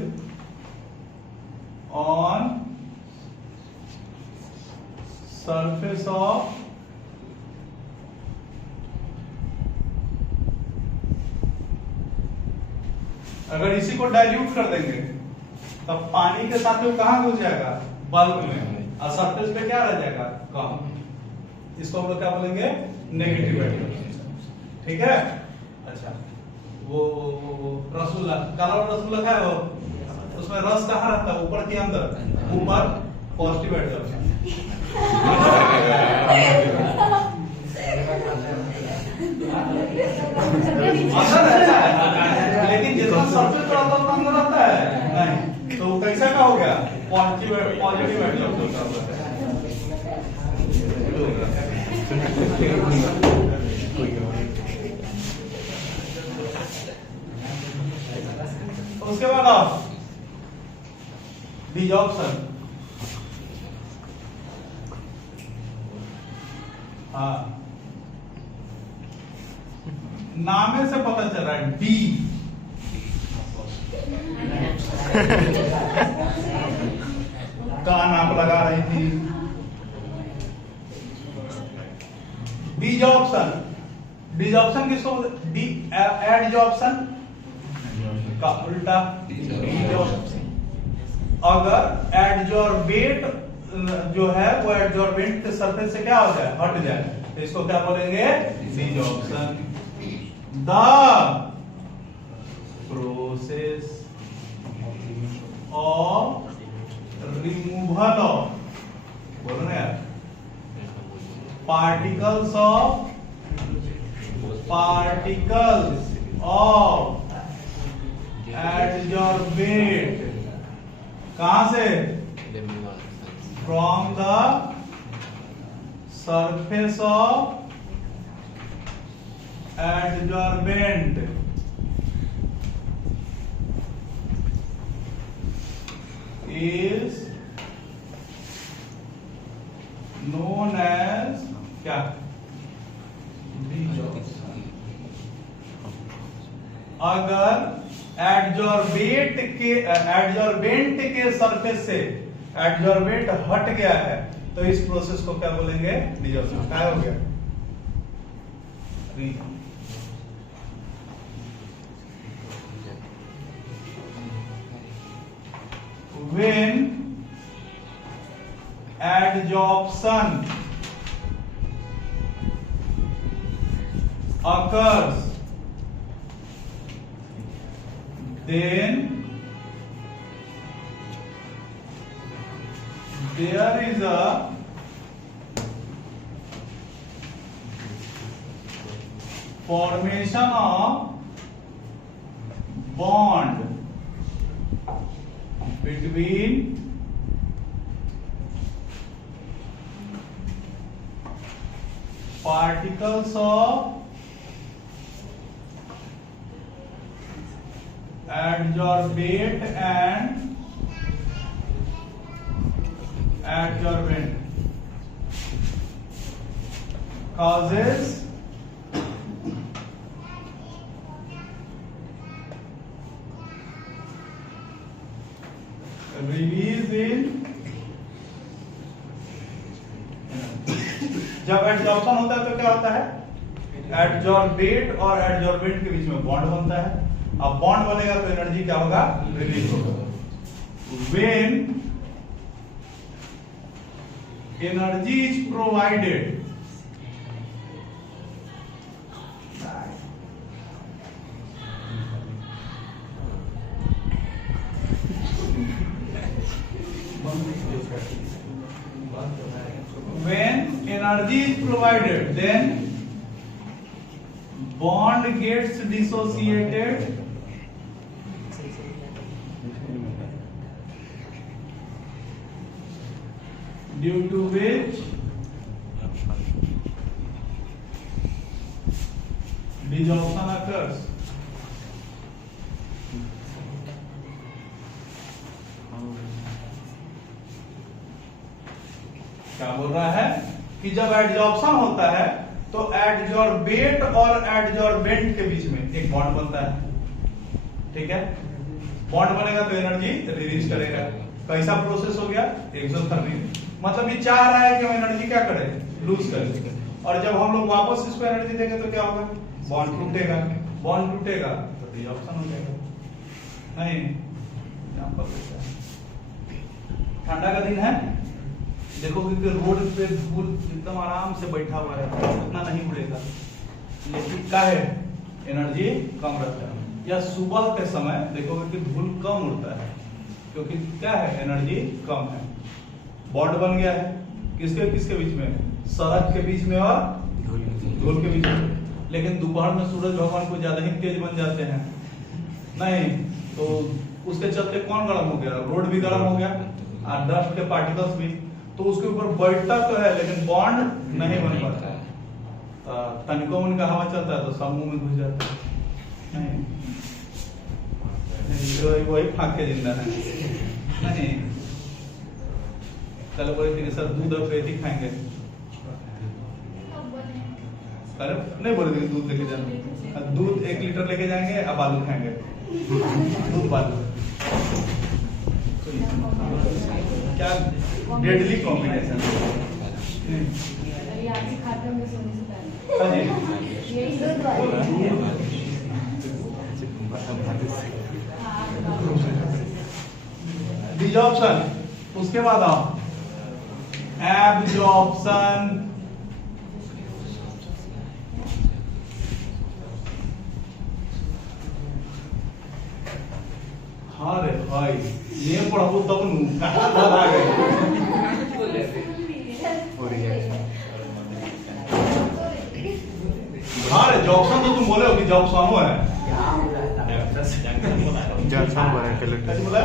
on surface of अगर इसी को dilute कर देंगे तब पानी के साथ में कहां घुस जाएगा? बल्क में, और सरफेस पे क्या रह जाएगा? कम। इसको हम लोग क्या बोलेंगे? Negative adsorption. ठीक है। अच्छा, वो रसगुल्ला, काला रसगुल्ला खाए हो, उसमें रस कहाँ रहता है? ऊपर के अंदर? ऊपर पॉजिटिव एडजॉर्प्शन। लेकिन जितना सरफेस पर आता है उतना अंदर आता है नहीं, तो कैसा का हो गया? Positive adsorption. उसके बाद आप डिजॉर्प्शन। हाँ, नामे से पता चल रहा है डी। कान आप लगा रही थी। डिजॉर्प्शन, डिजॉर्प्शन किसको? डी एडजॉर्प्शन का उल्टा डिजॉर्प्शन। अगर एडजॉर्बेट जो है वो एडजॉर्बेंट के सरफेस से क्या हो जाए? हट जाए, तो इसको क्या बोलेंगे? Desorption. The process of removal of, बोलो ना यार, पार्टिकल्स ऑफ एडजॉर्बेट कहां से? From the surface of adsorbent is known as क्या अगर एडजॉर्बेंट के सरफेस से एडजॉर्बेंट हट गया है तो इस प्रोसेस को क्या बोलेंगे? डिजॉर्प्शन। क्या हो गया? When adsorption occurs, then there is a formation of bond between particles of adsorbate and adsorbent causes release in जब एडजॉर्प्शन होता है तो क्या होता है? एडजॉर्बेट और एडजॉर्बेंट के बीच में बॉन्ड बनता है। अब बॉन्ड बनेगा तो एनर्जी क्या होगा? रिलीज होगा। When energy is provided when energy is provided, then bond gets dissociated due to which desorption occurs. क्या बोल रहा है कि जब एडजॉर्प्शन होता है तो एडजॉर्बेट और एडजॉर्बेंट के बीच में एक बॉन्ड बनता है। ठीक है, बॉन्ड बनेगा तो एनर्जी रिलीज करेगा। कैसा प्रोसेस हो गया? एक्सोथर्मिक। मतलब ये चाह रहा है कि हम एनर्जी क्या करें? लूज करें। और जब हम लोग वापस इसको एनर्जी देंगे तो क्या होगा? बॉन्ड टूटेगा। बॉन्ड टूटेगा तो डिसॉर्प्शन हो जाएगा। नहीं, ठंडा का दिन है, देखोगे कि रोड पे धूल एकदम आराम से बैठा हुआ है, इतना नहीं उड़ेगा, लेकिन क्या है? एनर्जी कम रहता है। या सुबह के समय देखोगे कि धूल कम उड़ता है, क्योंकि क्या है? एनर्जी कम है। बॉन्ड बन गया है किसके किसके बीच में? सड़क के बीच में और धूल के बीच में। लेकिन दोपहर में सूरज भगवान को ज्यादा ही तेज बन जाते हैं, नहीं तो उसके चलते कौन गर्म हो गया? रोड भी गर्म हो गया और डस्ट के पार्टिकल्स भी। तो उसके ऊपर बैठता तो है लेकिन बॉन्ड नहीं बन पाता है। तनिको उनका हवा चलता है तो सब मुंह में घुस जाता है। नहीं, वही फाँक के जिंदा है। नहीं, कल बोले थे सर दूध और पेटी खाएंगे, नहीं बोले थे दूध लेके जाना। दूध 1 लीटर लेके जाएंगे, अब आलू खाएंगे, दूध बालू। क्या डेडली कॉम्बिनेशन है। डिसॉर्प्शन, उसके बाद आओ एब्जॉर्प्शन। हाँ रे भाई, ये पढ़ाबो तब नु कहां धरा गए। हाँ रे, जॉक्सन तो तुम बोले हो कि जॉक्सनो है। जॉक्सन बोला है पहले। कैसे बोला?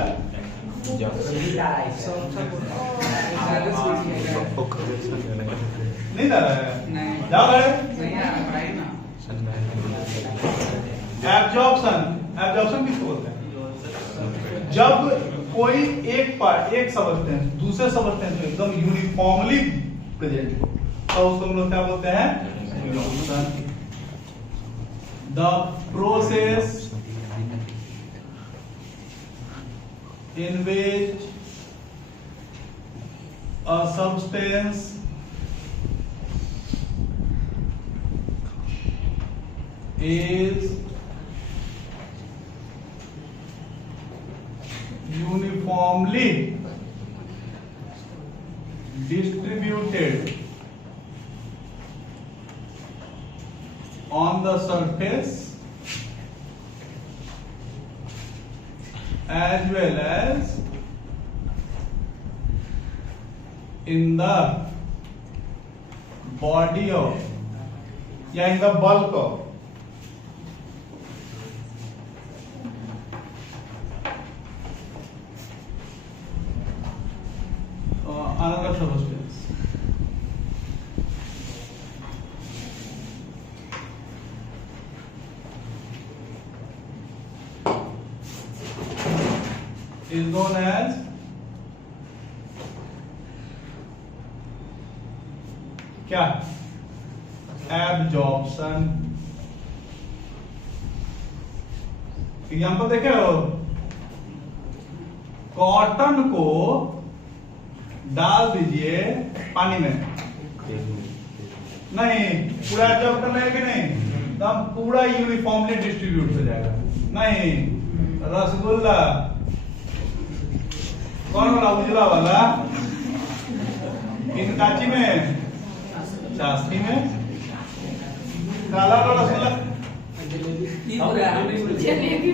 नहीं जा रहा है, जाओ गए। एब्जॉर्प्शन, एब्जॉर्प्शन किसको बोलते हैं? जब कोई एक पार्ट, एक सबस्टेंस दूसरे सबस्टेंस में एकदम यूनिफॉर्मली प्रेजेंट हो, तो उसको हम लोग क्या बोलते हैं? Absorption. The process in which a substance is uniformly distributed on the surface as well as in the body of या in the bulk of another substance. Is known as क्या? एब्जॉर्प्शन। एग्जाम्पल देखे हो, cotton को डाल दीजिए पानी में, नहीं पूरा एब्जॉर्ब करना है कि नहीं? एकदम पूरा यूनिफॉर्मली डिस्ट्रीब्यूट हो जाएगा। नहीं, रसगुल्ला कौन वाला? उजला वाला। इन कांची में, चाशनी में, काला वाला रसगुल्ला जलेबी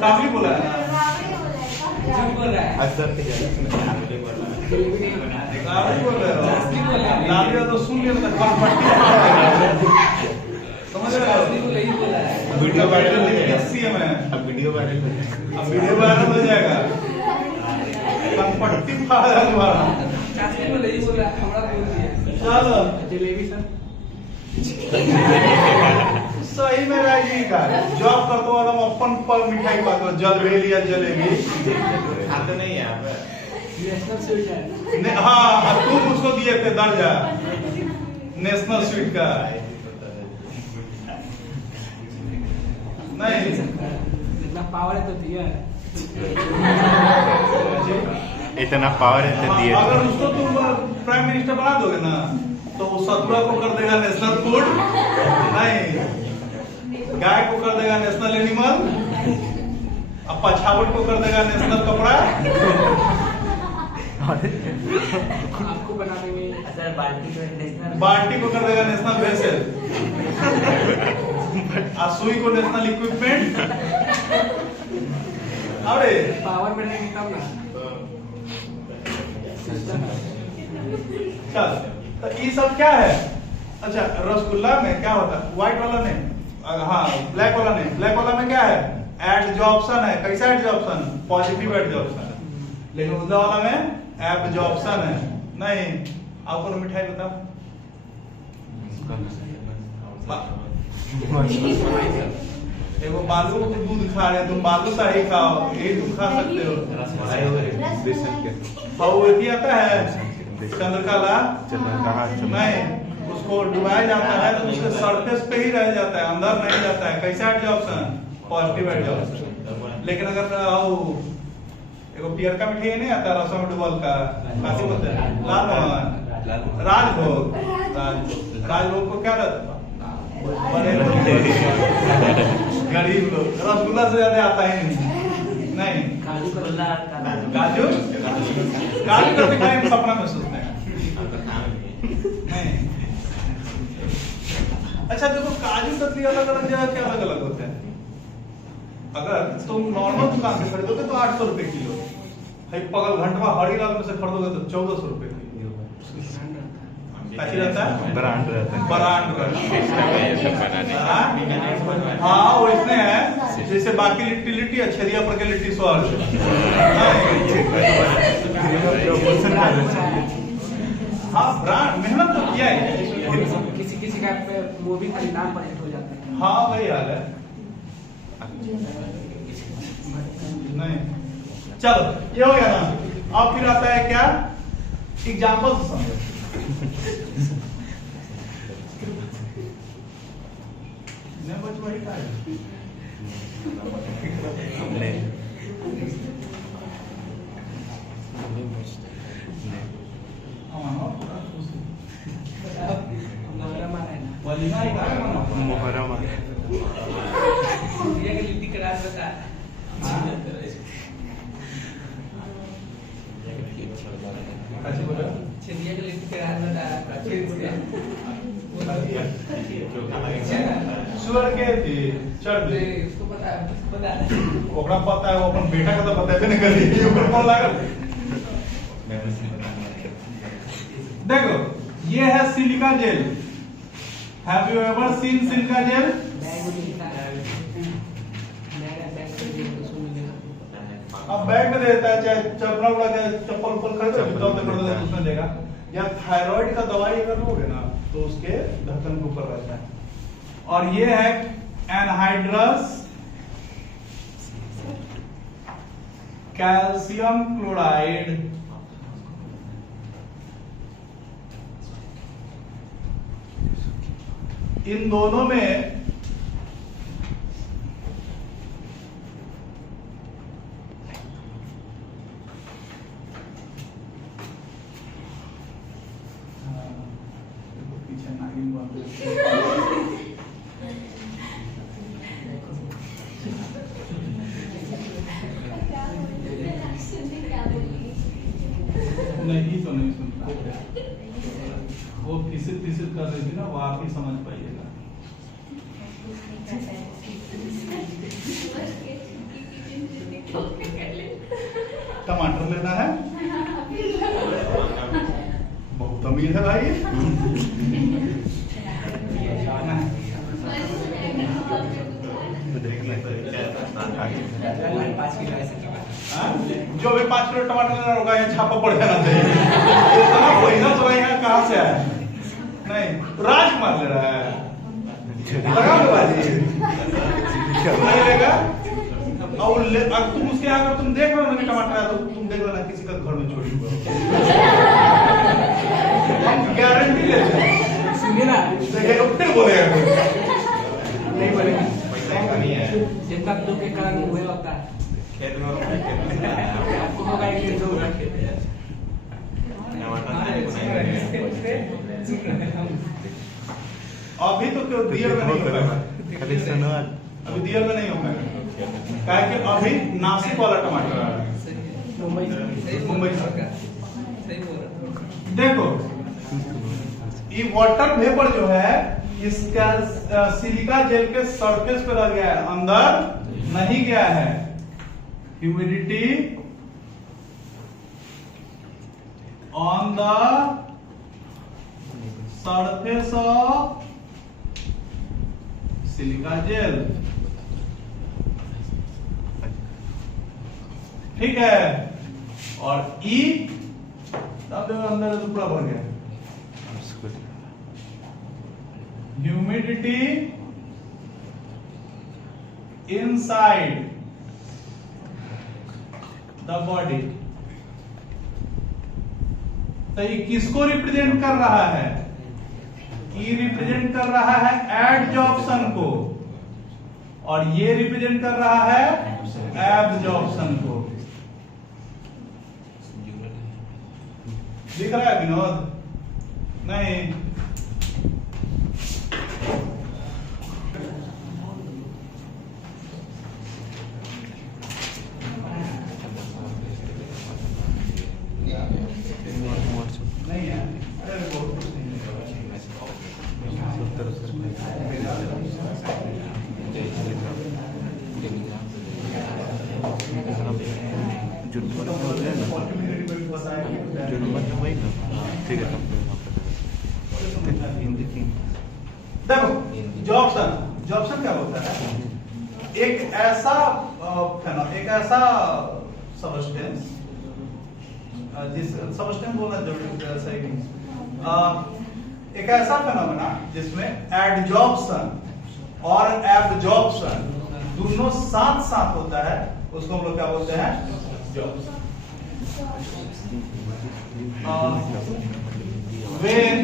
काफी बोला है। काफी बोल रहे हो, लालिया तो सुन लिया था, समझ रहे हो? वीडियो वायरल सीएम है, अब वीडियो वायरल हो जाएगा। पट्टी फाड़ा तुम्हारा। चलो जलेबी सर सही में राजी का जॉब करते हो हम अपन पर मिठाई पाते जलबेली या जलेबी खाते नहीं है यहाँ पे। नेशनल स्वीट है। हाँ, तुम उसको दिए थे दर्जा नेशनल स्वीट का। नहीं इतना पावर है तो दिया है। इतना पावर है तो दिए। अगर उसको तुम प्राइम मिनिस्टर बना दोगे ना तो वो सतुआ को कर देगा नेशनल फूड, नहीं गाय को कर देगा नेशनल एनिमल, अब पछावट को कर देगा नेशनल कपड़ा। आपको बना देंगे सर बाल्टी को कर देगा नेशनल वेसल, और सुई को नेशनल इक्विपमेंट। अरे पावर मिलेगी तब ना। चल, तो ये सब क्या है? अच्छा, रसगुल्ला में क्या होता है? व्हाइट वाला नहीं, हाँ ब्लैक वाला नहीं। ब्लैक वाला में क्या है? एडजॉर्प्शन है। कैसा एडजॉर्प्शन? Positive adsorption. लेकिन उजला वाला में एब्जॉर्प्शन है। नहीं, आपको तो मिठाई बताओ। एगो बालू को दूध खा रहे, तुम बालू सा ही खाओ, यही तुम खा सकते हो। और ये आता है चंद्रकला, नहीं उसको डुबाया जाता है तो उसके सरफेस पे ही रह जाता है, अंदर नहीं जाता है। कैसा एडजॉर्प्शन? Positive adsorption. लेकिन अगर एगो पियर का मिठाई नहीं आता रसम डुबल का, काफी बोलते हैं लाल मोहन, राजभोग। राजभोग को क्या रहता है? गरीब लोग रसगुल्ला से ज्यादा आता ही नहीं। काजू कतला काजू काजू करते खाने सपना में सोचते हैं। नहीं, अच्छा देखो, काजू कतली अलग अलग जगह के अलग अलग होते हैं। अगर तुम नॉर्मल दुकान से खरीदोगे तो 800 रुपए किलो, पगल घंटवा हरिलाल में से खरीदोगे तो 1400 रुपए किलो। कैसी रहता है? ब्रांड रहता है। ब्रांड रहता है। हाँ वैसे है जैसे बाकी लिट्टी लिट्टी है, छेरिया पर के लिट्टी स्वाद। हाँ ब्रांड मेहनत तो किया है। किसी किसी का वो भी खाली नाम पर हो जाता है। हाँ वही हाल है। नहीं चलो ये हो गया ना। अब फिर आता है क्या, एग्जाम्पल समझो। नहीं बच वही का है। मोहरम ये के लिट्टी का राज बता कैसे बोला? चलिए के लिट्टी का राज बता सुअर के थी चढ़ दे उसको पता है, उसको पता है। ओकरा पता है, वो अपन बेटा का तो पता है नहीं कर रही है, ऊपर कौन लागल। देखो ये है silica gel. Have you ever seen silica gel? अब बैग में देता है, चाहे चपला उड़ा के चप्पल उप्पल खरीदो, जूता उतर खरीदो उसमें देगा। या थायराइड का दवाई अगर लोगे ना तो उसके ढक्कन के ऊपर रहता है। और ये है एनहाइड्रस कैल्शियम क्लोराइड। इन दोनों में पीछे नागिन बात नहीं तो नहीं सुनता, वो फिसिल फिसिल कर रही थी ना, वो आप ही समझ पाइएगा। टमाटर लेना है, बहुत अमीर है भाई। जो भी 5 किलो टमाटर लेना होगा यहाँ छापा पड़ जाना चाहिए। इतना पैसा तो यहाँ कहाँ से आया? नहीं राजकुमार ले रहा है, लगा लो बाजी नहीं लेगा। और तुम उसके अगर तुम देख रहे हो ना कि टमाटर है, तो तुम देख लो ना किसी का घर में छोड़ी गारंटी ले सुनिए ना, फिर बोलेगा नहीं बोलेगा। पैसा नहीं है जितना दुख के कारण हुए होता है, खेत में आपको होगा एक दिन होगा। अभी तो क्यों दियर में नहीं होगा, खाली सनवार अभी दियर में नहीं होगा, क्या कि अभी नासिक वाला टमाटर आ रहा है, मुंबई से। सही बोल रहा। देखो ये वाटर वेपर जो है इसका सिलिका जेल के सरफेस पे लग गया है, अंदर नहीं गया है। Humidity on the surface of silica gel, ठीक है। और ई तब अंदर टुकड़ा भर गया, ह्यूमिडिटी इनसाइड द बॉडी। तो ये किसको रिप्रेजेंट कर रहा है? ये रिप्रेजेंट कर रहा है एडजॉर्प्शन को, और ये रिप्रेजेंट कर रहा है एब्जॉर्प्शन को। दिख रहा है विनोद? नहीं नहीं है, अरे बहुत कुछ नहीं है। जो नंबर है ना, जो नंबर है वही ना, ठीक है। देखो जॉब्सन, जॉब्सन क्या होता है? एक ऐसा एक ऐसा सबस्टेंस, जिस सबस्टेंस बोलना जरूरी है, सही नहीं, एक ऐसा फेनोमेना जिसमें एडजॉर्प्शन और एब्जॉर्प्शन दोनों साथ साथ होता है, उसको हम लोग क्या बोलते हैं? jobs. When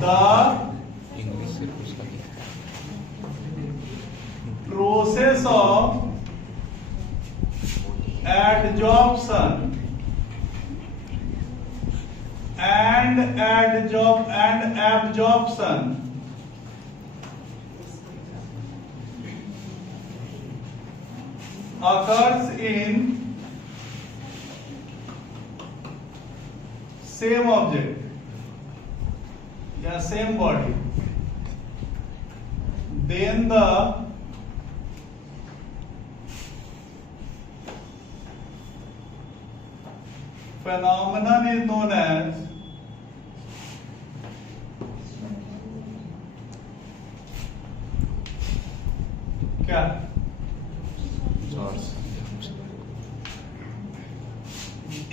the process of adsorption and absorption occurs in same object या same body, then the phenomenon is known as क्या?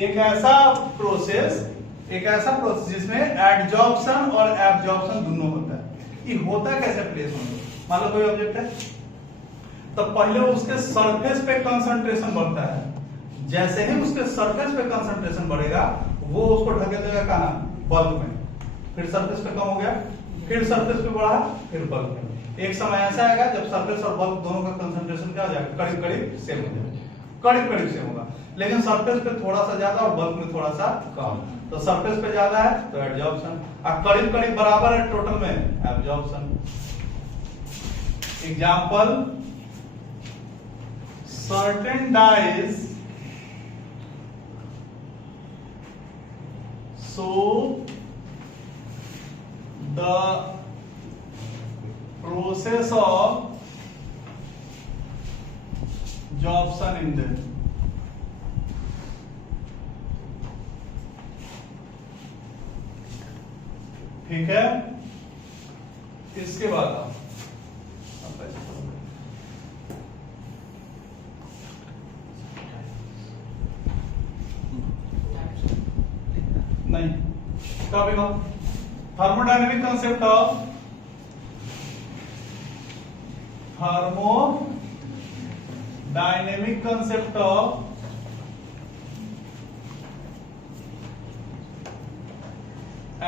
एक ऐसा प्रोसेस जिसमें एडजॉर्प्शन और एब्जॉर्प्शन दोनों होता है। ये होता कैसे प्लेसमेंट? मान लो कोई ऑब्जेक्ट है, तो पहले उसके सरफेस पे कंसंट्रेशन बढ़ता है। जैसे ही उसके सरफेस पे कंसंट्रेशन बढ़ेगा, वो उसको ढके देगा कहां? बल्क में। फिर सरफेस पे कम हो गया, फिर सरफेस पे बढ़ा, फिर बल्क में। एक समय ऐसा आएगा जब सरफेस और बल्क दोनों का कंसंट्रेशन क्या हो जाएगा? करीब करीब सेम हो जाएगा, करीब करीब सेम होगा। लेकिन सरफेस पे थोड़ा सा ज्यादा और बल्क में थोड़ा सा कम। तो सरफेस पे ज्यादा है तो एडजॉर्प्शन, और करीब करीब बराबर है टोटल में absorption. Example, certain dyes show the process of absorption in them. ठीक है, इसके बाद नहीं topic of thermodynamic concept of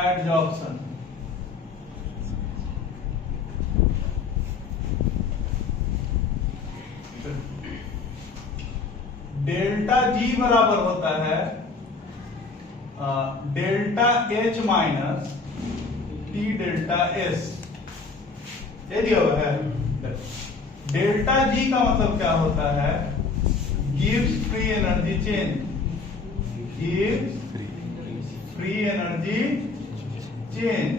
adsorption. Delta G बराबर होता है delta H minus T delta S. ये दिया हुआ है। डेल्टा जी का मतलब क्या होता है? Gives free energy change, gives free energy change.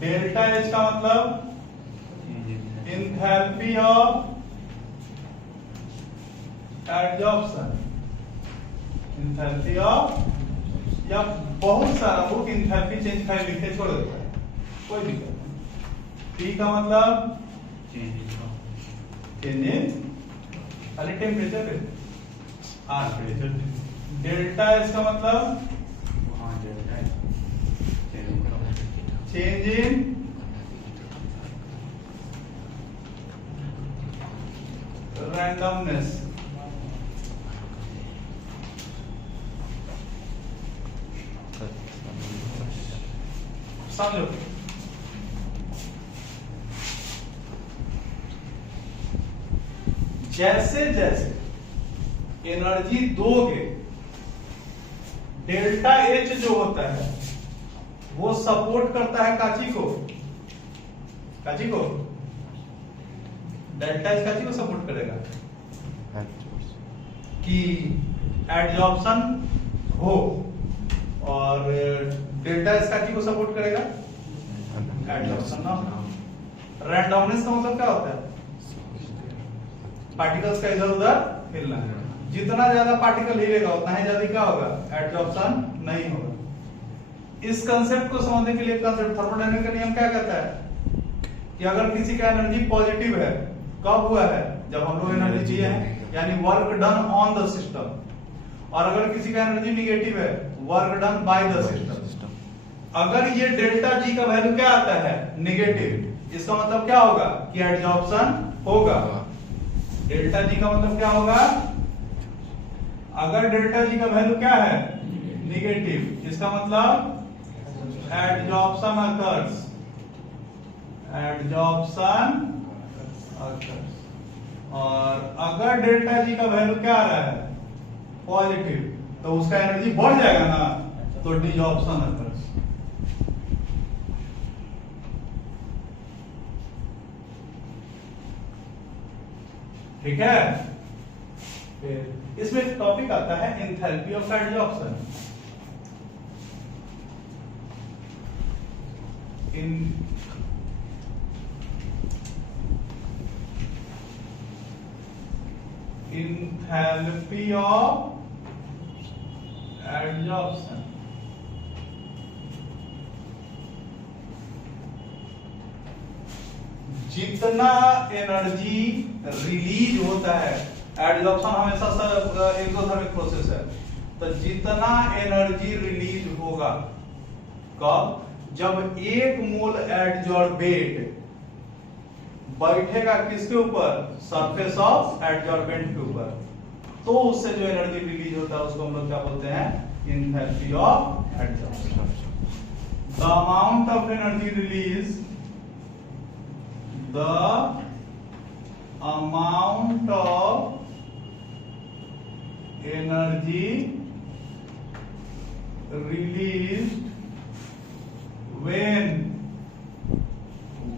Delta H का मतलब enthalpy of adsorption, enthalpy of, या बहुत सारा बुक एंथैल्पी चेंज खाली लिखे छोड़ देता है, कोई दिक्कत नहीं। टी का मतलब चेंज इन खाली टेम्परेचर पे, डेल्टा एस का मतलब चेंज इन रैंडमनेस। समझो, जैसे जैसे एनर्जी दोगे, डेल्टा एच जो होता है वो सपोर्ट करता है काची को, डेल्टा एच काची को सपोर्ट करेगा कि एडजॉर्प्शन हो, और डेल्टा एस काची को सपोर्ट करेगा एडजॉर्प्शन ना। रैंडमनेस का मतलब क्या होता है? पार्टिकल्स का इधर उधर हिलना। जितना ज्यादा पार्टिकल हिलेगा उतना ही ज्यादा क्या होगा? एडजॉर्प्शन नहीं होगा। इस कंसेप्ट को समझने के लिए कंसेप्ट थर्मोडायनामिक्स का नियम क्या कहता है कि अगर किसी का एनर्जी पॉजिटिव है, कब हुआ है? जब हम लोग एनर्जी दिए हैं, यानी work done on the system. और अगर किसी का एनर्जी निगेटिव है, work done by the system. अगर ये डेल्टा जी का वैल्यू क्या आता है? नेगेटिव, इसका मतलब क्या होगा कि एडजॉर्प्शन होगा। डेल्टा जी का मतलब क्या होगा, अगर डेल्टा जी का वैल्यू क्या है निगेटिव, इसका मतलब एडजॉर्प्शन अकर्स, एडजॉर्प्शन अकर्स। और अगर डेल्टा जी का वैल्यू क्या आ रहा है पॉजिटिव, तो उसका एनर्जी बढ़ जाएगा ना, तो डिजॉर्प्शन अकर्स। ठीक है। फिर इसमें एक टॉपिक आता है enthalpy of adsorption. Enthalpy of adsorption। जितना एनर्जी रिलीज होता है, एडजॉर्प्शन हमेशा सर एक्सोथर्मिक प्रोसेस है, तो जितना एनर्जी रिलीज होगा कब, जब एक मोल एडजॉर्बेट बैठेगा किसके ऊपर, सरफेस ऑफ एडजॉर्बेंट के ऊपर, तो उससे जो एनर्जी रिलीज होता है उसको हम लोग क्या बोलते हैं, enthalpy of adsorption. The amount of energy release, the amount of energy released when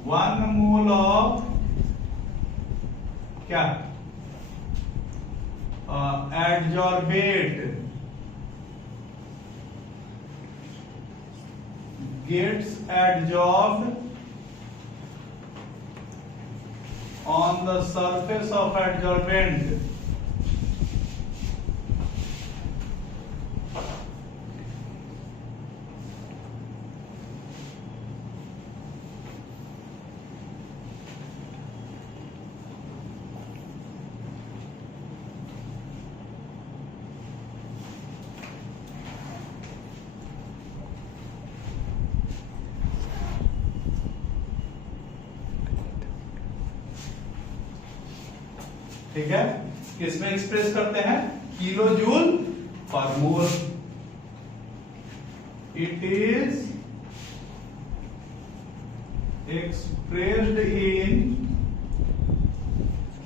1 mole of क्या adsorbate gets adsorbed on the surface of adsorbent, ठीक है। इसमें एक्सप्रेस करते हैं kilo joule per mole. It is expressed in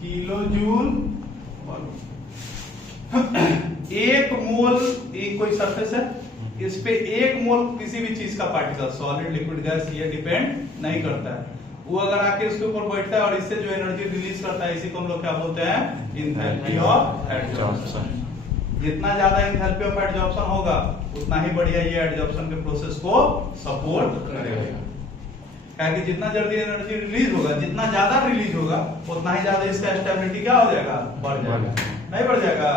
kilo joule per mole. एक मोल, एक कोई surface है, इस पे एक मोल किसी भी चीज का पार्टिकल, सॉलिड लिक्विड गैस, ये डिपेंड नहीं करता है। वो अगर आके उसके ऊपर बैठता है और इससे जो एनर्जी रिलीज करता है, इसी को हम लोग क्या बोलते हैं, एंथैल्पी ऑफ एडजॉर्प्शन। जितना ज्यादा एंथैल्पी ऑफ एडजॉर्प्शन होगा उतना ही बढ़िया ये एडजॉर्प्शन के प्रोसेस को सपोर्ट करेगा। क्योंकि जितना जल्दी एनर्जी रिलीज होगा, जितना ज्यादा रिलीज होगा, उतना ही ज्यादा इसका स्टेबिलिटी क्या हो जाएगा, बढ़ जाएगा। नहीं बढ़ जाएगा?